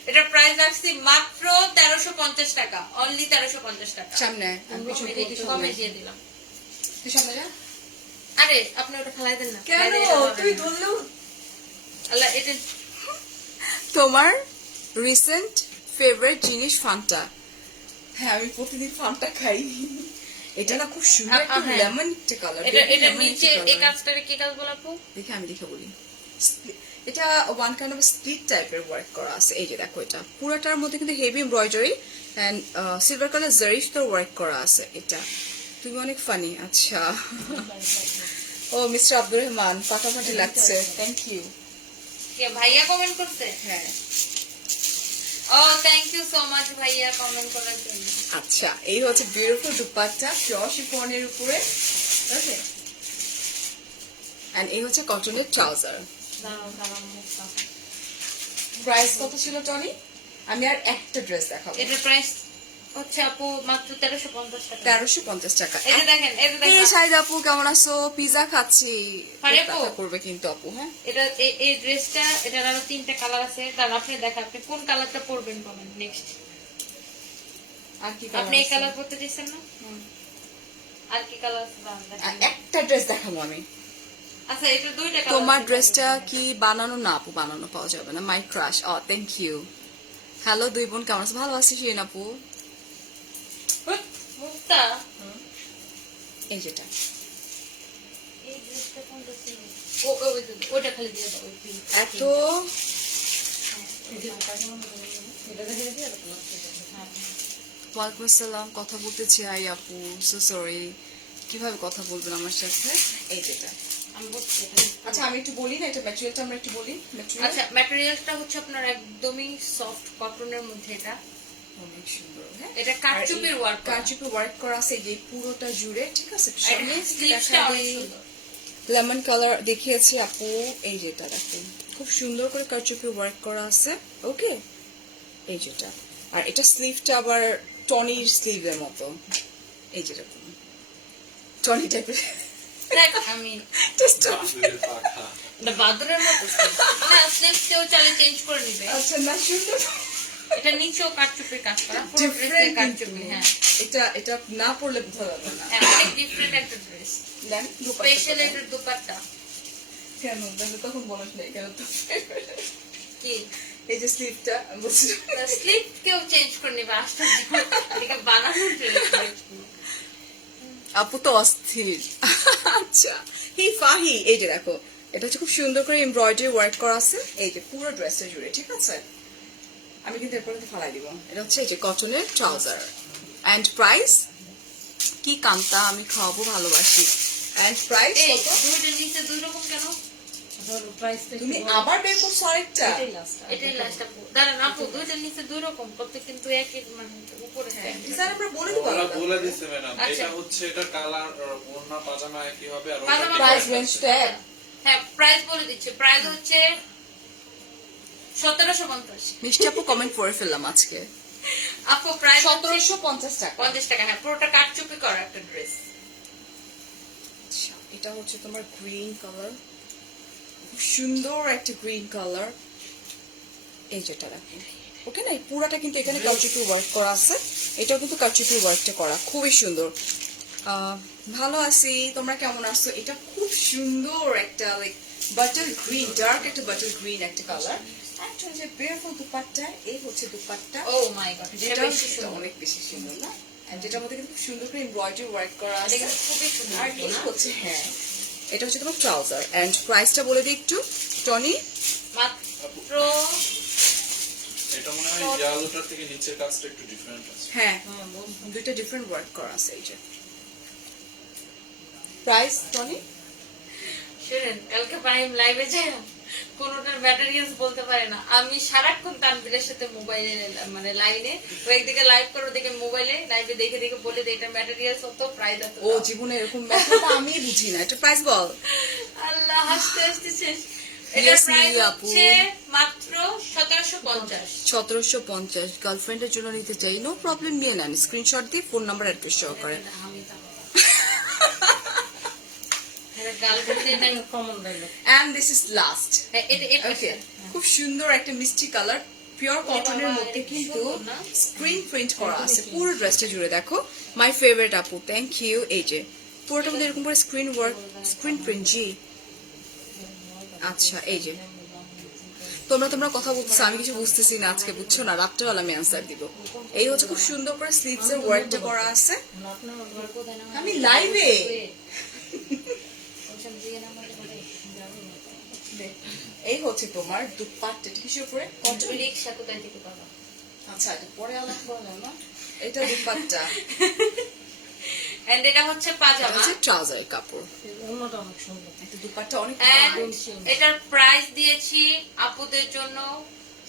এটার প্রাইস রাখছি মাত্র 1350 টাকা, অনলি 1350 টাকা। সামনে আমি পিছনে কমে দিয়ে দিলাম। তুই সামনে যা। আরে আপনি ওটা ফেলাই দেন না, কেন ফেলাই দিলে হবে তুই না। ধরলেও আল্লাহ এটা তোমার রিসেন্ট ফেভারিট জিনিস ফান্টা। হ্যাঁ আমি প্রতিদিন ফান্টা খাই। এটা না খুব সুন্দর একটা হ্যাঁ। লেমন একটা কালার। এটা নিচে এই কাজটারে কি কাজ বলা আপু? দেখে আমি দেখে বলি। এটা ওয়ান কাইন্ড অফ স্প্লিট টাইপের ওয়ার্ক করা আছে। এই যে দেখো, এটা পুরোটার মধ্যে কিন্তু heavy embroidery and silver colour জারিফ তো ওয়ার্ক করা আছে। এটা তুমি অনেক ফানি। আচ্ছা ও মিস্টার আব্দুর রহমান, ফাটাফাটি লাগছে, থ্যাংক ইউ। কে ভাইয়া কমেন্ট করতে? হ্যাঁ ও থ্যাংক ইউ সো মাচ ভাইয়া কমেন্ট করার জন্য। আচ্ছা এই হচ্ছে বিউটিফুল দুপাট্টা পিওর শিফনের উপরে। ওকে এন্ড এই হচ্ছে কটনের ট্রাউজার। দাঁড়াও মুখটা। প্রাইস কত ছিল টনি? আমি আর একটা ড্রেস দেখাবো। এটার প্রাইস হচ্ছে আপু মাত্র 1350 টাকা। 1350 টাকা। এই যে দেখেন, এই যে এই দেখেন, শাহিদ আপু কেমন আছো? পিজা খাচ্ছি। আরে আপু। ব্যথা করবে কিন্তু আপু। হ্যাঁ এটা এই ড্রেসটা, এটার আরো 3টা কালার আছে। দাঁড়ান আপনি দেখা, আপনি কোন কালারটা পরবেন বলেন নেক্সট। আর কি আপনি এই কালার? কালার পরতে চাইছেন না? আর কি কালার আছে দাঁড়ান দেখেন। একটা ড্রেস দেখাবো আমি। আচ্ছা এটা দুইটা কালার। তোমার ড্রেসটা কি বানানো? না আপু বানানো পাওয়া যাবে না। My crush. ও থ্যাংক ইউ। হ্যালো দুই বোন কেমন আছো? ভালো আছি শিরিন আপু। মুক্তা, এই যেটা এই ড্রেসটা কোনটা ছিল? ও ওইটা খালি দিয়ে দাও, ওই pink। এত ওয়ালাইকুম আসসালাম। কথা বলতে চাই আপু, সো সরি। কিভাবে কথা বলবেন আমার সাথে? এই যেটা। আমি বলছি এখানে। আচ্ছা আমি একটু বলি না, এটা ম্যাটেরিয়ালটা আমরা একটু বলি। ম্যাটেরিয়াল আচ্ছা ম্যাটেরিয়ালটা হচ্ছে আপনার একদমই সফট কটনের মধ্যে। এটা অনেক সুন্দর। হ্যাঁ এটা কারচুপির ওয়ার্ক করা। কারচুপি ওয়ার্ক করা আছে এই পুরোটা জুড়ে, ঠিক আছে? সামনে স্লিভসটা অনেক সুন্দর। লেমন কালার দেখিয়েছি আপু। এই যেটা দেখুন খুব সুন্দর করে কারচুপি ওয়ার্ক করা আছে। ওকে এই যেটা। আর এটা স্লিভটা আবার টনির স্লিভের মতো। এই যেটা টনি টাইপের দেখ আমি টেস্ট বাদুড়ের পাখা। এটা বাদুরের মতো না স্লিপ কেউ চাইলে চেঞ্জ করে নিবে আচ্ছা না সুন্দর এটা নিচেও কারচুপির কাজ করা পুরো ড্রেসে ডিফারেন্ট কারচুপি হ্যাঁ এটা না পড়লে বোঝা যাবে না হ্যাঁ, অনেক ডিফারেন্ট একটা ড্রেস দেন স্পেশাল এটার দুপাট্টা কেন দেখো তখন বলছ না কেন তো কি এই যে স্লিপটা বলছি স্লিপ কেউ চেঞ্জ করে নিবে আশ্চর্য এটাকে বানানোর জন্য আপু তো অস্থির আচ্ছা হি ফাহি এই যে দেখো এটা হচ্ছে খুব সুন্দর করে এমব্রয়ডারি ওয়ার্ক করা আছে এই যে পুরো ড্রেসটা জুড়ে ঠিক আছে আমি কিন্তু এরপরে তো ফালাই দিব এটা হচ্ছে এই যে কটনের ট্রাউজার এন্ড প্রাইস কি কান্তা আমি খাওয়াবো ভালোবাসি এন্ড প্রাইস এই দুইটা নিচে দুই রকম কেন প্রাইসটা তুমি আবার বের করছো আরেকটা এটাই লাস্ট আপু দাঁড়ান আপু দুইটার নিচে দুই রকম করতে কিন্তু একই মানে উপরে ডিজাইন আমরা বলে দিব ওরা বলে দিচ্ছে ম্যাডাম আচ্ছা। এটা হচ্ছে এটা কালার ওড়না পাজামা একই হবে আর পাজামা ওটা প্রাইস different রেঞ্জটা হ্যাঁ প্রাইস বলে দিচ্ছে প্রাইস হচ্ছে 1750 মিষ্টি আপু কমেন্ট করে ফেললাম আজকে আপু প্রাইস 1750 টাকা 50 টাকা হ্যাঁ পুরোটা কাটচুপি করা একটা ড্রেস আচ্ছা, এটা হচ্ছে তোমার গ্রিন কালার খুব সুন্দর একটা গ্রিন কালার এই যেটা রাখো ওকে না এই পুরাটা কিন্তু এখানে কারচুপি ওয়ার্ক করা আছে এটাও কিন্তু কারচুপি ওয়ার্কটা করা খুবই সুন্দর ভালো আছি তোমরা কেমন আছো এটা খুব সুন্দর একটা লাইক বাটার গ্রিন ডার্ক একটা বাটার গ্রিন একটা কালার একটা যে বিউটিফুল দুপাট্টা এই হচ্ছে দুপাট্টা ও মাই গড এটা যেটা বেশি সেটা সুন্দর অনেক বেশি সুন্দর না আর যেটার মধ্যে কিন্তু খুব সুন্দর করে এমব্রয়ডারি ওয়ার্ক করা এটা আছে কিন্তু খুবই সুন্দর আর এই হচ্ছে হ্যাঁ এটা হচ্ছে তোমার ট্রাউজার এন্ড প্রাইসটা বলে দিই একটু টনি মাত্র এটা মনে হয় ইয়ালোটার থেকে নিচের কাজটা একটু ডিফারেন্ট আছে হ্যাঁ দুইটা ডিফারেন্ট ওয়ার্ক করা আছে এই যে প্রাইস টনি শুনেন কালকে প্রাইম লাইভে যাই কোনোটার ম্যাটেরিয়ালস বলতে পারে না আমি সারাক্ষণ তানভীরের সাথে মোবাইলে মানে লাইনে ও একদিকে লাইভ করে ওদিকে মোবাইলে লাইভে দেখে দেখে বলে দেয় এটা ম্যাটেরিয়ালস কত প্রাইস এত ও জীবনে এরকম ব্যাপারটা আমি বুঝি না এটা প্রাইস বল আল্লাহ হাসতে হাসতে শেষ এটার Yes, প্রাইস নীলা আপু। হচ্ছে মাত্র 1750 1750 গার্লফ্রেন্ডের জন্য নিতে চাই নো প্রবলেম নিয়ে নেন স্ক্রিনশট দিয়ে ফোন নাম্বার অ্যাড্রেস সহকারে আমি তা গার্লফ্রেন্ড এটা common dialogue and this is last এটা এটা ওকে খুব সুন্দর একটা মিষ্টি কালার পিওর কটনের মধ্যে কিন্তু স্ক্রিন প্রিন্ট করা আছে পুরো ড্রেসটা জুড়ে দেখো মাই ফেভারিট আপু থ্যাংক ইউ এই যে পুরোটার মধ্যে এরকম করে স্ক্রিন ওয়ার্ক স্ক্রিন প্রিন্ট জি আচ্ছা এই যে তোমরা কথা বলছো আমি কিছু বুঝতেছি না আজকে বুঝছো না রাত্রেবেলা আমি অ্যান্সার দিব এই হচ্ছে খুব সুন্দর করে স্লিভস এর ওয়ার্কটা করা আছে আমি লাইভে এই হচ্ছে তোমার দুপাট্টা কিসের উপরে রিক্সা কোথায় থেকে পাবা আচ্ছা এটা পরে আলাপ করলাম না এটা দুপাট্টা এন্ড এটা হচ্ছে এটা পাজামা হচ্ছে ট্রাউজার কাপড় অন্যটা অনেক সুন্দর এটা দুপাট্টা অনেক এন্ড এটার প্রাইস দিয়েছি আপুদের জন্য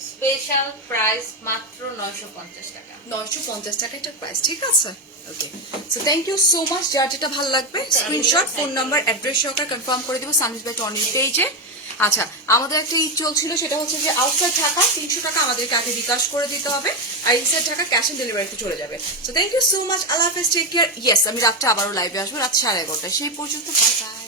স্পেশাল প্রাইস মাত্র 950 টাকা 950 টাকা এটা প্রাইস ঠিক আছে okay so thank you so much যার যেটা ভালো লাগবে স্ক্রিনশট ফোন নাম্বার অ্যাড্রেস সহকারে কনফার্ম করে দিব সানভিজ বাই টনির পেজে আচ্ছা আমাদের একটা ঈদ চলছিল সেটা হচ্ছে যে আউটসাইড ঢাকা 300 টাকা আমাদেরকে আগে বিকাশ করে দিতে হবে আর ইনসাইড ঢাকা ক্যাশ অন ডেলিভারিতে চলে যাবে so thank you so much আল্লাহ হাফেজ টেক কেয়ার ইয়েস আমি রাত্রে আবারও লাইভে আসবো রাত 11:30 সেই পর্যন্ত বাই বাই